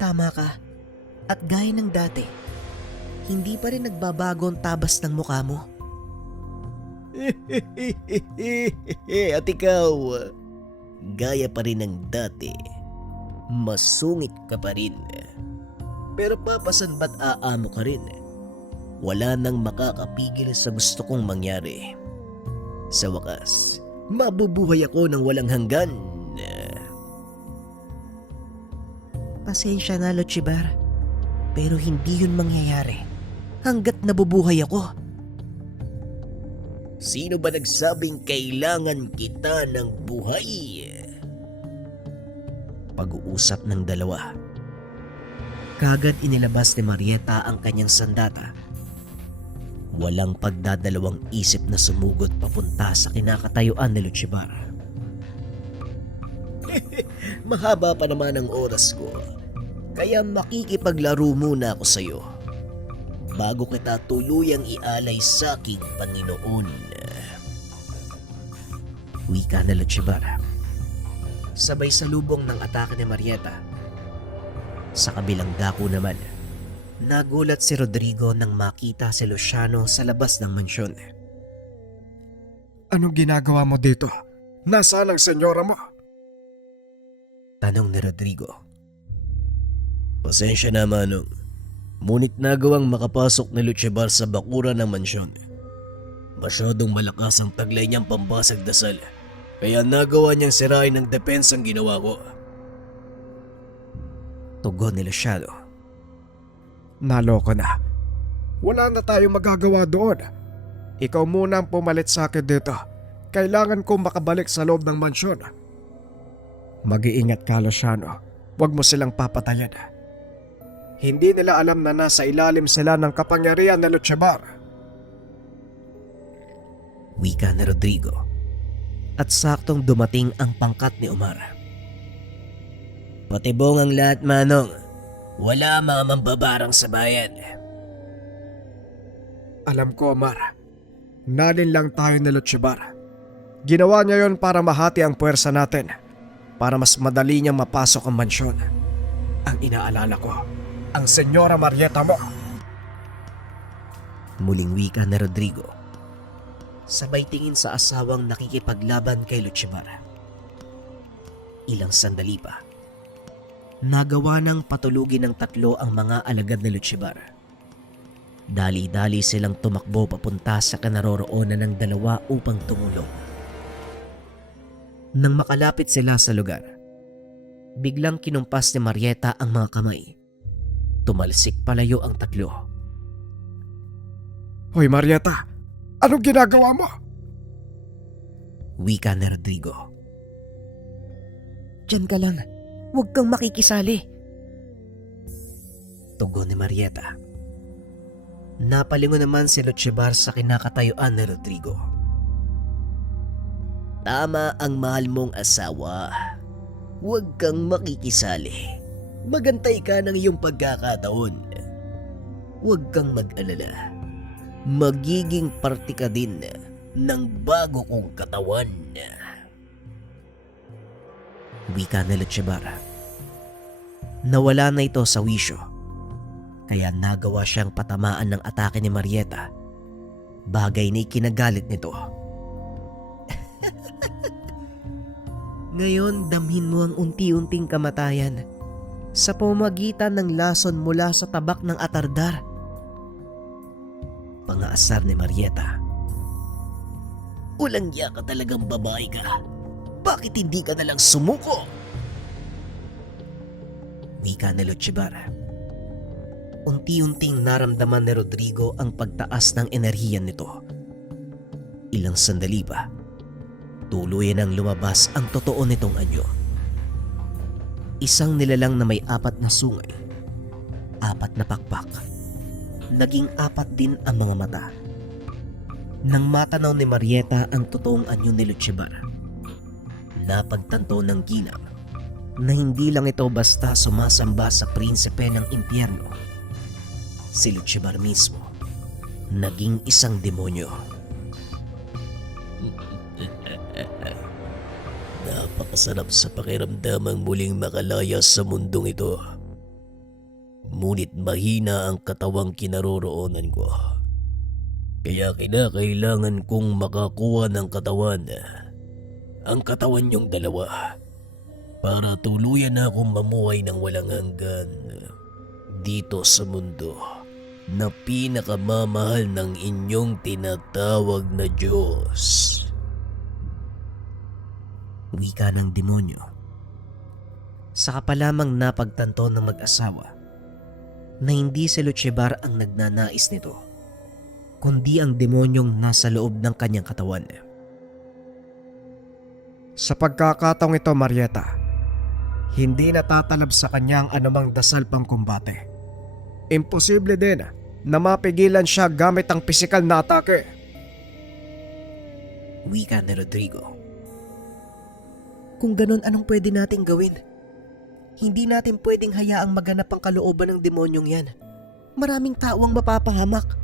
Tama ka. At gaya ng dati, hindi pa rin nagbabago ang tabas ng mukha mo. At ikaw, gaya pa rin ng dati. Masungit ka pa rin. Pero papasan ba't aamo ka rin? Wala nang makakapigil sa gusto kong mangyari. Sa wakas, mabubuhay ako ng walang hanggan. Pasensya na, Lochevar. Pero hindi yun mangyayari hanggat nabubuhay ako. Sino ba nagsabing kailangan kita ng buhay? Pag-uusap ng dalawa. Kagad inilabas ni Marieta ang kanyang sandata. Walang pagdadalawang isip na sumugot papunta sa kinakatayuan ni Lochevar. Mahaba pa naman ang oras ko, kaya makikipaglaro muna ako sa'yo bago kita tuluyang ialay sa aking Panginoon. Wika na Lochevar. Sabay salubong ng atake ni Marieta. Sa kabilang dako naman, nagulat si Rodrigo nang makita si Luciano sa labas ng mansyon. Anong ginagawa mo dito? Nasaan ang senyora mo? Tanong ni Rodrigo. Pasensya na, Manong. Ngunit nagawang makapasok ni Lochevar sa bakuran ng mansyon. Masyadong malakas ang taglay niyang pambasag dasal, kaya nagawa niyang sirain ang depensang ginawa ko. Tugon ni Luciano. Naloko na. Wala na tayong magagawa doon. Ikaw muna ang pumalit sa akin dito. Kailangan kong makabalik sa loob ng mansyon. Mag-iingat ka, Luciano. Huwag mo silang papatayin. Hindi nila alam na nasa ilalim sila ng kapangyarihan ni Lochevar. Wika na Rodrigo. At saktong dumating ang pangkat ni Omar. Patibong ang lahat, Manong. Wala mga mambabarang sa bayan. Alam ko, Omar. Nalin lang tayo ni Lochevar. Ginawa niya yon para mahati ang puwersa natin, para mas madali niyang mapasok ang mansyon. Ang inaalala ko, ang Senyora Marieta mo. Muling wika ni Rodrigo. Sabay tingin sa asawang nakikipaglaban kay Luchibar. Ilang sandali pa, nagawa ng patulugin ng tatlo ang mga alagad ni Luchibar. Dali-dali silang tumakbo papunta sa kinaroroonan ng dalawa upang tumulong. Nang makalapit sila sa lugar, biglang kinumpas ni Marieta ang mga kamay. Tumalsik palayo ang tatlo. Hoy Marieta, anong ginagawa mo? Wika ni Rodrigo. Diyan ka lang. Huwag kang makikisali. Tugon ni Marieta. Napalingon naman si Luchibar sa kinakatayuan ni Rodrigo. Tama ang mahal mong asawa. Huwag kang makikisali. Magantay ka ng iyong pagkakataon. Huwag kang mag-alala. Magiging parte ka din ng bago kong katawan. Wika ni Luchibar. Nawala na ito sa wisyo, kaya nagawa siyang patamaan ng atake ni Marieta. Bagay na ikinagalit nito. Ngayon, damhin mo ang unti-unting kamatayan sa pamamagitan ng lason mula sa tabak ng atardar. Pangaasar ni Marieta. Ulangya ka talagang babae ka. Bakit hindi ka nalang sumuko? Wika ni Luchibar. Unti-unting naramdaman ni Rodrigo ang pagtaas ng enerhiya nito. Ilang sandali pa, tuluyan ang lumabas ang totoo nitong anyo. Isang nilalang na may 4 na sungay, 4 na pakpak. Naging 4 din ang mga mata. Nang matanaw ni Marieta ang totoong anyo ni Luchibar, napagtanto ng ginang na hindi lang ito basta sumasamba sa prinsipe ng impyerno. Si Luchibar mismo naging isang demonyo. Napakasarap sa pakiramdam ang muling makalaya sa mundong ito. Ngunit mahina ang katawang kinaroroonan ko. Kaya kinakailangan kong makakuha ng katawan. Ang katawan niyong dalawa. Para tuluyan na akong mamuhay ng walang hanggan. Dito sa mundo na pinakamamahal ng inyong tinatawag na Diyos. Wika ng demonyo. Saka pa lamang napagtanto ng mag-asawa na hindi si Luchibar ang nagnanais nito, kundi ang demonyong nasa loob ng kanyang katawan. Sa pagkakataong ito, Marieta, hindi natatalab sa kanya ang anumang dasal pang kumbate. Imposible din na mapigilan siya gamit ang pisikal na atake. Wika ni Rodrigo. Kung ganun, anong pwede nating gawin? Hindi natin pwedeng hayaang maganap ang kalooban ng demonyong yan. Maraming tao ang mapapahamak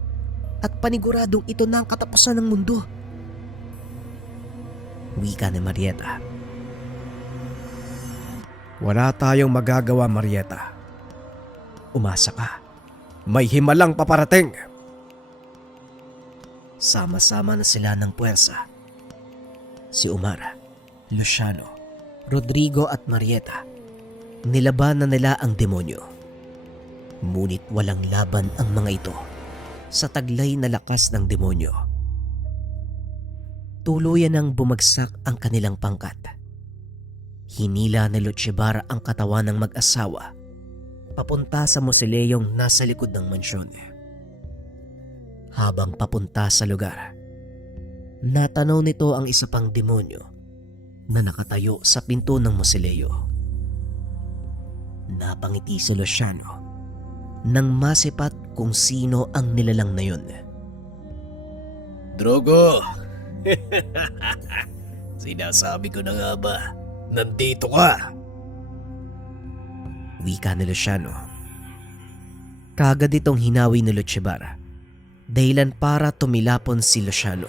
at paniguradong ito na ang katapusan ng mundo. Wika ni Marieta. Wala tayong magagawa, Marieta. Umasa ka. May himalang paparating. Sama-sama na sila ng puwersa. Si Umar, Luciano, Rodrigo at Marieta. Nilabanan nila ang demonyo. Ngunit walang laban ang mga ito sa taglay na lakas ng demonyo. Tuluyan nang bumagsak ang kanilang pangkat. Hinila ni Luchibar ang katawan ng mag-asawa papunta sa mosileyong nasa likod ng mansyon. Habang papunta sa lugar, natanaw nito ang isa pang demonyo na nakatayo sa pinto ng mosileyo. Napangiti si Luciano nang masipat kung sino ang nilalang na yun. Drogo! Sinasabi ko na nga ba, nandito ka! Wika ni Luciano. Kagad itong hinawi ni Luchibar, dahilan para tumilapon si Luciano.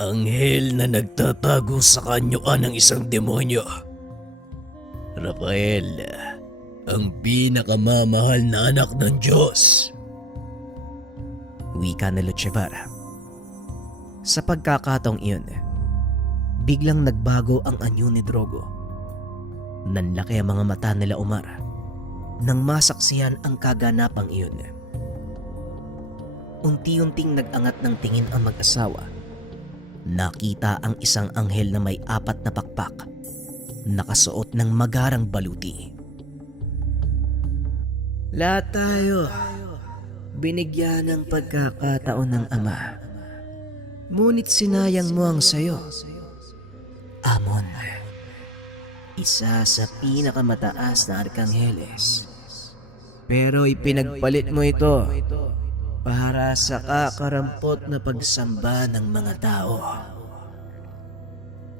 Anghel na nagtatago sa kanyuan ng isang demonyo. Rafael, ang pinakamamahal na anak ng Diyos. Wika ni Lutchevara. Sa pagkakataong iyon, biglang nagbago ang anyo ni Drogo. Nanlaki ang mga mata nila Omar nang masaksihan ang kaganapang iyon. Unti-unting nag-angat ng tingin ang mag-asawa. Nakita ang isang anghel na may 4 na pakpak, nakasuot ng magarang baluti. Lahat tayo binigyan ng pagkakataon ng Ama. Ngunit sinayang mo ang sayo. Amon, isa sa pinakamataas na arkangheles. Pero ipinagpalit mo ito para sa kakarampot na pagsamba ng mga tao.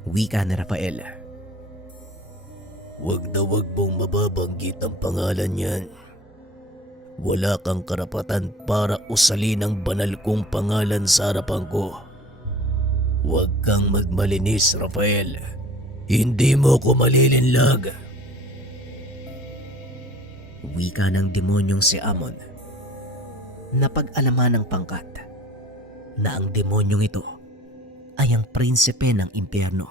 Wika ni Rafael. Wag na wag mong mababanggit ang pangalan niyan. Wala kang karapatan para usalin ang banal kong pangalan sa harapan ko. Huwag kang magmalinis, Rafael. Hindi mo ko malilinlag. Wika ng demonyong si Amon. Napag-alaman ng pangkat na ang demonyong ito ay ang prinsipe ng impyerno.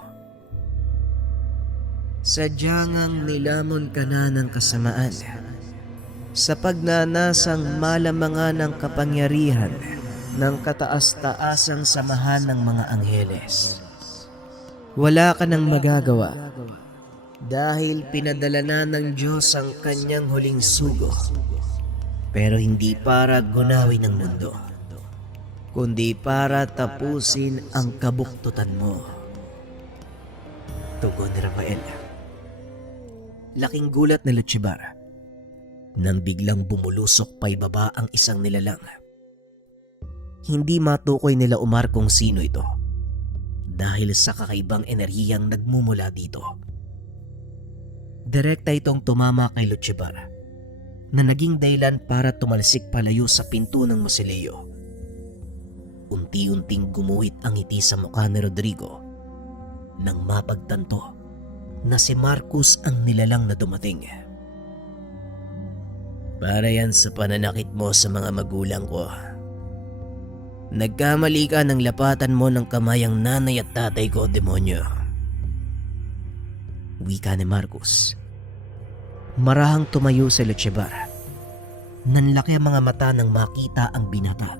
Sadyang ang nilamon ka na ng kasamaan sa pagnanasang malamangan ng kapangyarihan ng kataas-taasang samahan ng mga angheles. Wala ka nang magagawa dahil pinadala na ng Diyos ang kanyang huling sugo. Pero hindi para gunawin ang mundo, kundi para tapusin ang kabuktutan mo. Tugon ni Rafael. Laking gulat ni Lutchevara nang biglang bumulusok paibaba ang isang nilalang. Hindi matukoy nila Omar kung sino ito dahil sa kakaibang enerhiyang nagmumula dito. Direkta itong tumama kay Lutchevara na naging dahilan para tumalsik palayo sa pinto ng mausoleo. Unti-unting gumuhit ang ngiti sa mukha ni Rodrigo nang mapagtanto na si Marcus ang nilalang na dumating. Para yan sa pananakit mo sa mga magulang ko. Nagkamali ka ng lapatan mo ng kamay ang nanay at tatay ko, demonyo. Wika ni Marcus. Marahang tumayo si Lutchevara. Nanlaki ang mga mata nang makita ang binata.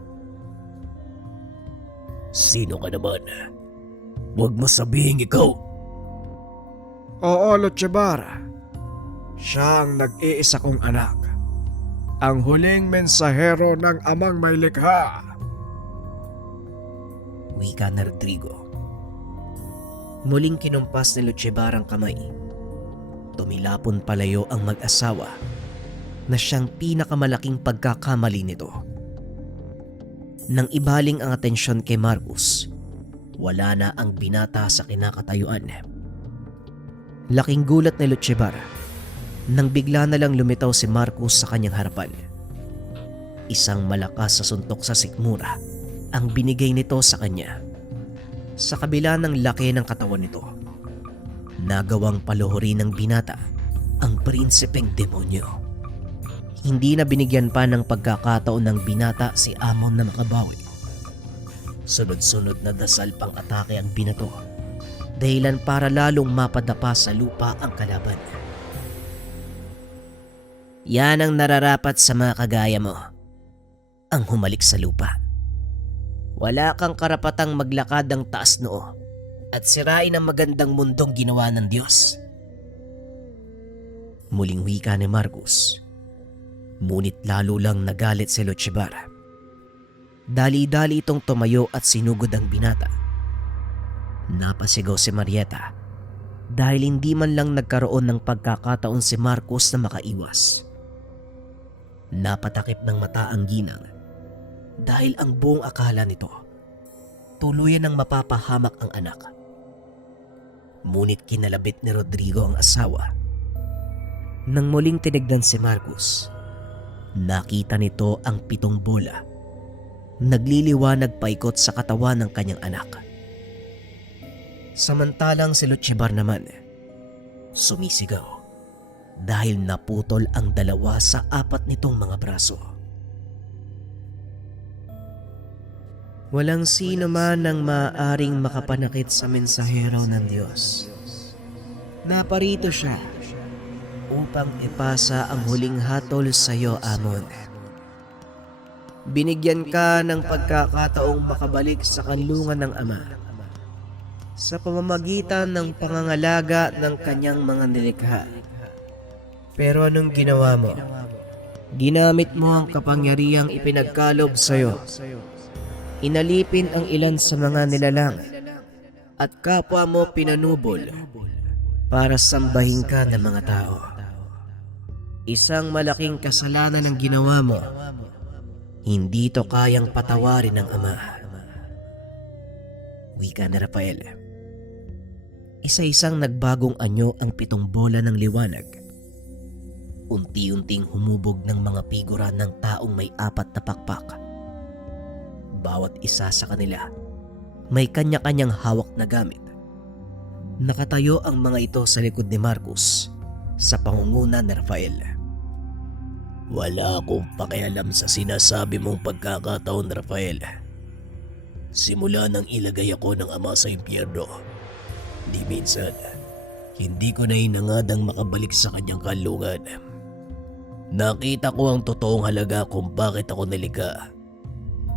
Sino ka naman? Huwag mo sabihin ikaw. Oo, Lutchevara. Siya ang nag-iisa kong anak. Ang huling mensahero ng amang may likha. Wika ni Rodrigo. Muling kinumpas ni Lutchevara ang kamay. Tumilapon palayo ang mag-asawa na siyang pinakamalaking pagkakamali nito. Nang ibaling ang atensyon kay Marcus, wala na ang binata sa kinakatayuan. Laking gulat ni Lutchevara nang bigla na lang lumitaw si Marcus sa kanyang harapan. Isang malakas sa suntok sa sikmura ang binigay nito sa kanya. Sa kabila ng laki ng katawan nito, nagawang paluhurin ng binata ang prinsipeng demonyo. Hindi na binigyan pa ng pagkakataon ng binata si Amon na makabawi. Sunod-sunod na dasal pang atake ang binato, dahilan para lalong mapadapa sa lupa ang kalaban. Yan ang nararapat sa mga kagaya mo, ang humalik sa lupa. Wala kang karapatang maglakad ng taas noo at sirain ang magandang mundong ginawa ng Diyos. Muling wika ni Marcus. Ngunit lalo lang nagalit si Lutchevara. Dali-dali itong tumayo at sinugod ang binata. Napasigaw si Marieta dahil hindi man lang nagkaroon ng pagkakataon si Marcus na makaiwas. Napatakip ng mata ang ginang dahil ang buong akala nito tuluyan ng mapapahamak ang anak. Ngunit kinalabit ni Rodrigo ang asawa. Nang muling tinignan si Marcus, nakita nito ang 7 bola nagliliwanag paikot sa katawan ng kanyang anak. Samantalang si Lutchibar naman, sumisigaw dahil naputol ang 2 sa 4 nitong mga braso. Walang sino man ang maaaring makapanakit sa mensahero ng Diyos. Naparito siya upang ipasa ang huling hatol sa iyo, Amon. Binigyan ka ng pagkakataong makabalik sa kanlungan ng Ama sa pamamagitan ng pangangalaga ng kanyang mga nilikha. Pero anong ginawa mo? Ginamit mo ang kapangyarihang ipinagkalob sa iyo. Inalipin ang ilan sa mga nilalang at kapwa mo pinanubol para sambahin ka ng mga tao. Isang malaking kasalanan ang ginawa mo. Hindi to kayang patawarin ng Ama. Wika ni Rafael. Isa-isang nagbagong anyo ang 7 bola ng liwanag. Unti-unting humubog ng mga figura ng taong may 4 na pakpak. Bawat isa sa kanila may kanya-kanyang hawak na gamit. Nakatayo ang mga ito sa likod ni Marcus sa pangunguna ni Rafael. Wala akong pakialam sa sinasabi mong pagkakataon, Rafael. Simula nang ilagay ako ng Ama sa impyerno, di minsan, hindi ko na hinangadang makabalik sa kanyang kanlungan. Nakita ko ang totoong halaga kung bakit ako nilikha.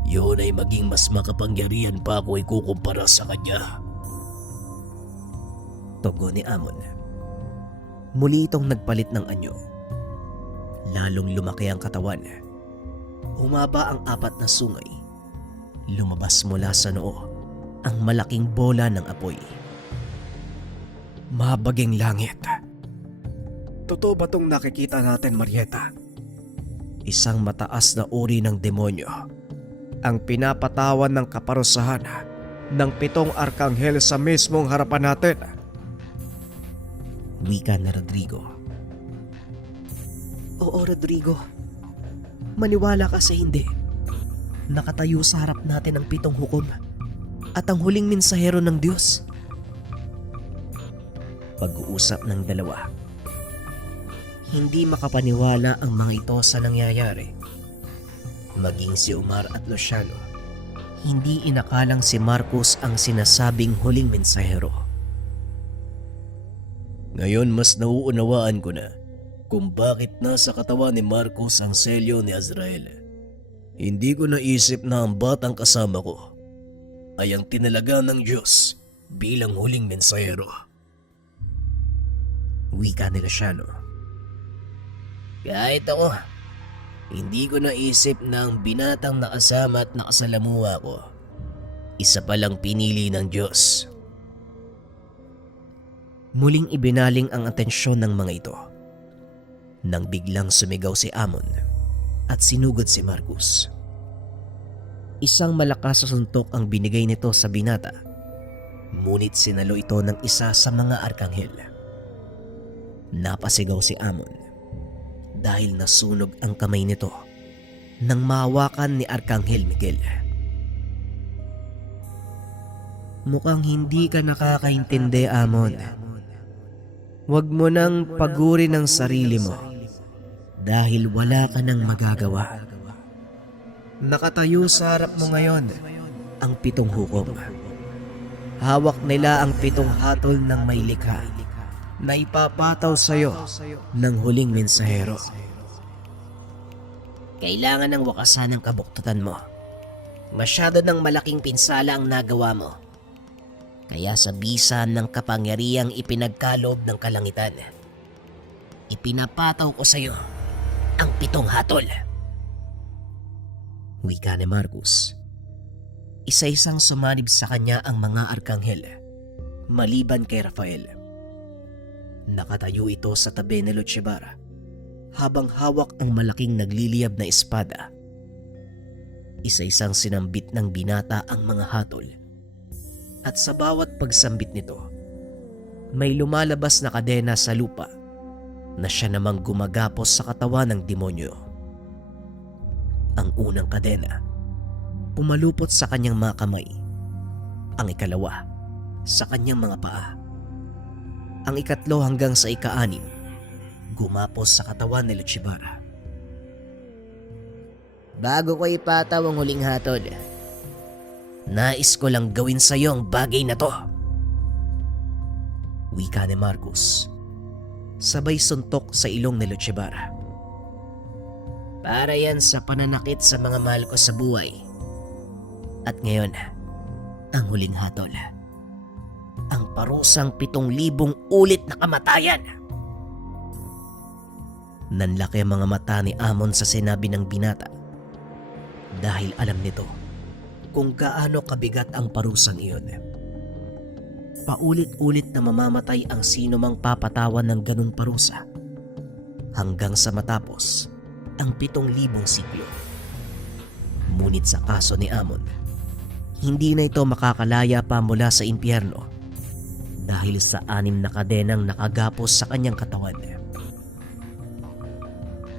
Yun ay maging mas makapangyarihan pa ako ikukumpara sa kanya. Tugon ni Amon. Muli itong nagpalit ng anyo. Lalong lumaki ang katawan. Humaba ang 4 na sungay. Lumabas mula sa noo ang malaking bola ng apoy. Mabaging langit. Totoo ba tong nakikita natin, Marieta? Isang mataas na uri ng demonyo ang pinapatawan ng kaparusahan Ng 7 arkanghel sa mismong harapan natin. wika na Rodrigo. Oo, Rodrigo. Maniwala ka sa hindi. Nakatayo sa harap natin ang 7 hukom at ang huling mensahero ng Diyos. Pag-uusap ng dalawa. Hindi makapaniwala ang mga ito sa nangyayari. Maging si Omar at Luciano, hindi inakalang si Marcos ang sinasabing huling mensahero. Ngayon mas nauunawaan ko na kung bakit nasa katawan ni Marcos ang selyo ni Azrael. Hindi ko naisip na ang batang kasama ko ay ang tinalaga ng Diyos bilang huling mensahero. Wika ni Luciano. Kahit ako, hindi ko naisip na ang binatang nakasama at nakasalamuha ko, isa palang pinili ng Diyos. Muling ibinaling ang atensyon ng mga ito nang biglang sumigaw si Amon at sinugod si Marcus. Isang malakas na suntok ang binigay nito sa binata, ngunit sinalo ito ng isa sa mga arkanghel. Napasigaw si Amon dahil nasunog ang kamay nito nang mahawakan ni Arkanghel Miguel. Mukhang hindi ka nakakaintindi, Amon. Huwag mo nang pagurin ang sarili mo dahil wala ka nang magagawa. Nakatayo sa harap mo ngayon ang 7 hukom. Hawak nila ang 7 hatol ng may likha na ipapataw sa iyo ng huling mensahero. Kailangan ng wakasan ng kabuktutan mo. Masyado ng malaking pinsala ang nagawa mo. Kaya sa bisa ng kapangyarihang ipinagkalob ng kalangitan, ipinapataw ko sa iyo ang 7 hatol. Wika ni Marcus. Isa-isang sumanib sa kanya ang mga arkanghel, maliban kay Rafael. Nakatayo ito sa tabi ni Lutchibar habang hawak ang malaking nagliliyab na espada. Isa-isang sinambit ng binata ang mga hatol. At sa bawat pagsambit nito, may lumalabas na kadena sa lupa na siya namang gumagapos sa katawan ng demonyo. Ang unang kadena, pumalupot sa kanyang mga kamay. Ang ikalawa, sa kanyang mga paa. Ang ikatlo hanggang sa ika-6 gumapos sa katawan ni Luchibara. Bago ko ipataw ang huling hatol, Nais ko lang gawin sa iyo ang bagay na to. Wika ni Marcos, sabay suntok sa ilong ni Luchibara. para yan sa pananakit sa mga mahal ko sa buhay. At ngayon, ang huling hatol. Ang parusang 7,000 ulit na kamatayan. Nanlaki ang mga mata ni Amon sa sinabi ng binata dahil alam nito kung gaano kabigat ang parusang iyon. Paulit-ulit na mamamatay ang sino mang papatawan ng ganung parusa hanggang sa matapos ang 7,000 siklo. Ngunit sa kaso ni Amon, hindi na ito makakalaya pa mula sa impyerno dahil sa 6 na kadenang nakagapos sa kanyang katawan.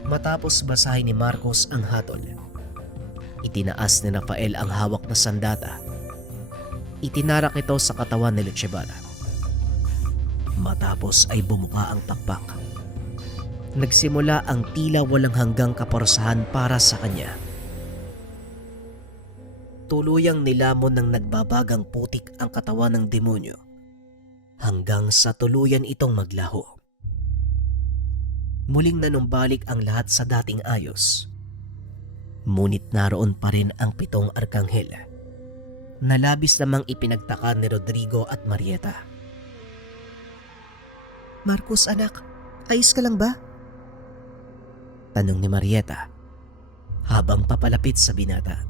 Matapos basahin ni Marcos ang hatol, itinaas ni Rafael ang hawak na sandata. Itinarak ito sa katawan ni Luchibara. Matapos ay bumuka ang pakpak. Nagsimula ang tila walang hanggang kaparusahan para sa kanya. Tuluyang nilamon ng nagbabagang putik ang katawan ng demonyo hanggang sa tuluyan itong maglaho. Muling nanumbalik ang lahat sa dating ayos. Ngunit naroon pa rin ang 7 arkanghel na labis namang ipinagtaka ni Rodrigo at Marieta. Marcos anak, ayos ka lang ba? Tanong ni Marieta habang papalapit sa binata.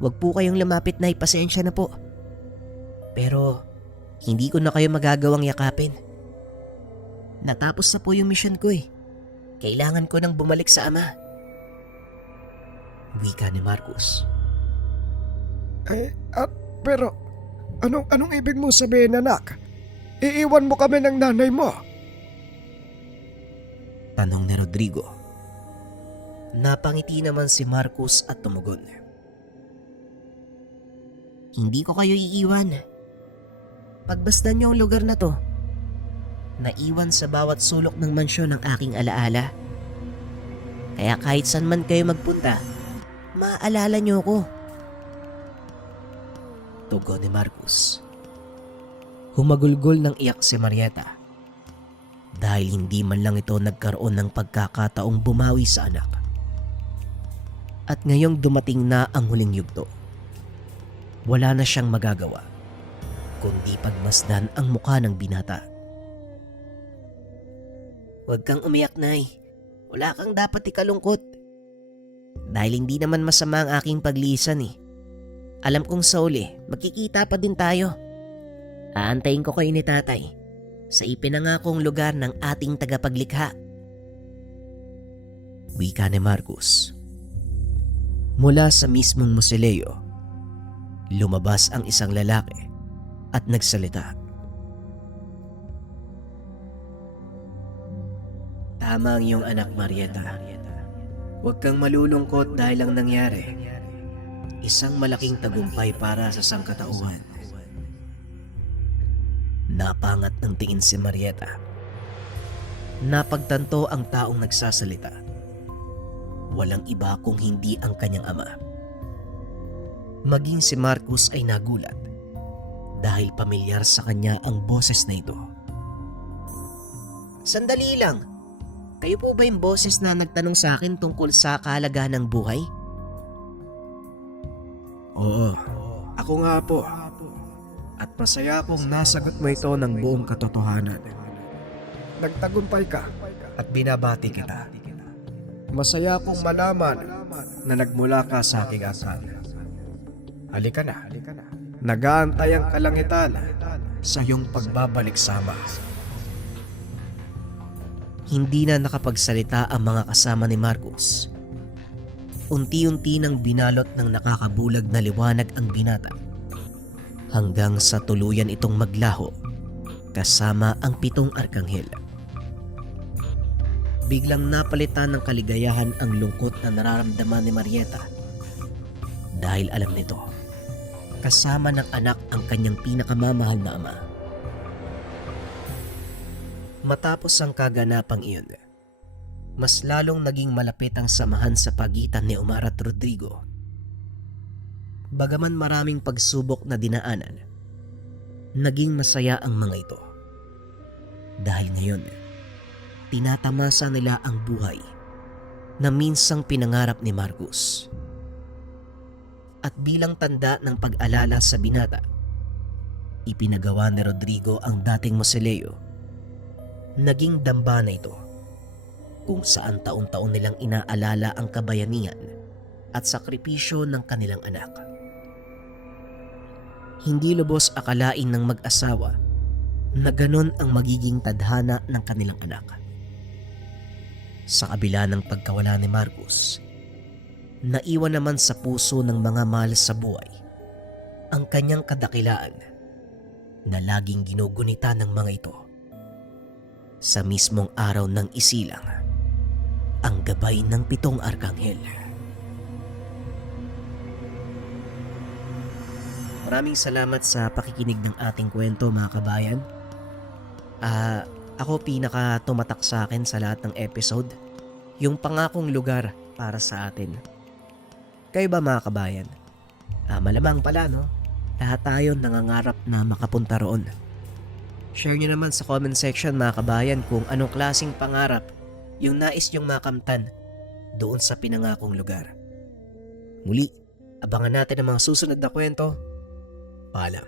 Huwag po kayong lumapit na pasensya na po. Pero hindi ko na kayo magagawang yakapin. Natapos na po yung mission ko eh. Kailangan ko nang bumalik sa ama. Wika ni Marcos. Pero anong ibig mo sabihin, anak? Iiwan mo kami ng nanay mo? Tanong ni Rodrigo. Napangiti naman si Marcos at tumugon. Hindi ko kayo iiwan. Pagbasdan niyo ang lugar na to, naiwan sa bawat sulok ng mansyon ng aking alaala. Kaya kahit saan man kayo magpunta, maaalala niyo ako. Tugon ni Marcos. Humagulgol ng iyak si Marieta dahil hindi man lang ito nagkaroon ng pagkakataong bumawi sa anak. At ngayong dumating na ang huling yugto, wala na siyang magagawa kundi pagmasdan ang mukha ng binata. Huwag kang umiyak, Nay. Wala kang dapat ikalungkot. Dahil hindi naman masama ang aking paglisan eh. Alam kong sa uli, magkikita pa din tayo. Aantayin ko kayo ni Tatay sa ipinangakong lugar ng ating tagapaglikha. Wika ni Marcos. Mula sa mismong musileo, lumabas ang isang lalaki at nagsalita. Tama ang iyong anak, Marieta. Huwag kang malulungkot dahil ang nangyari. Isang malaking tagumpay para sa sangkatauhan. Napangat ng tingin si Marieta. Napagtanto ang taong nagsasalita. Walang iba kung hindi ang kanyang ama. Maging si Marcos ay nagulat dahil pamilyar sa kanya ang boses na ito. Sandali lang. Kayo po ba yung boses na nagtanong sa akin tungkol sa kahalagahan ng buhay? Oo, ako nga po. At masaya akong nasagot mo ito ng buong katotohanan. Nagtagumpay ka at binabati kita. Masaya akong malaman na nagmula ka sa aking asan. Halika na. Nag-aantay ang kalangitan sa iyong pagbabalik sama. Hindi na nakapagsalita ang mga kasama ni Marcos. Unti-unti nang binalot ng nakakabulag na liwanag ang binata hanggang sa tuluyan itong maglaho kasama ang 7 arkanghel. Biglang napalitan ng kaligayahan ang lungkot na nararamdaman ni Marieta dahil alam nito kasama ng anak ang kanyang pinakamamahal na ama. Matapos ang kaganapang iyon, mas lalong naging malapit ang samahan sa pagitan ni Omar at Rodrigo. Bagaman maraming pagsubok na dinaanan, naging masaya ang mga ito. Dahil ngayon, tinatamasa nila ang buhay na minsang pinangarap ni Marcus. At bilang tanda ng pag-alala sa binata, ipinagawa ni Rodrigo ang dating mausoleo. Naging dambana ito kung saan taon-taon nilang inaalala ang kabayanihan at sakripisyo ng kanilang anak. Hindi lubos akalain ng mag-asawa na ganon ang magiging tadhana ng kanilang anak. Sa kabila ng pagkawala ni Marcus, naiwan naman sa puso ng mga mahal sa buhay ang kanyang kadakilaan na laging ginugunita ng mga ito. Sa mismong araw ng isilang, ang gabay ng 7 arkanghel. Maraming salamat sa pakikinig ng ating kwento, mga kabayan. Ako pinaka tumatak sa akin sa lahat ng episode, yung pangakong lugar para sa atin. Kayo ba, mga kabayan? Malamang pala, no? Lahat tayo nangangarap na makapunta roon. Share nyo naman sa comment section, mga kabayan, kung anong klaseng pangarap yung nais yung makamtan doon sa pinangakong lugar. Muli, abangan natin ang mga susunod na kwento. Paalam.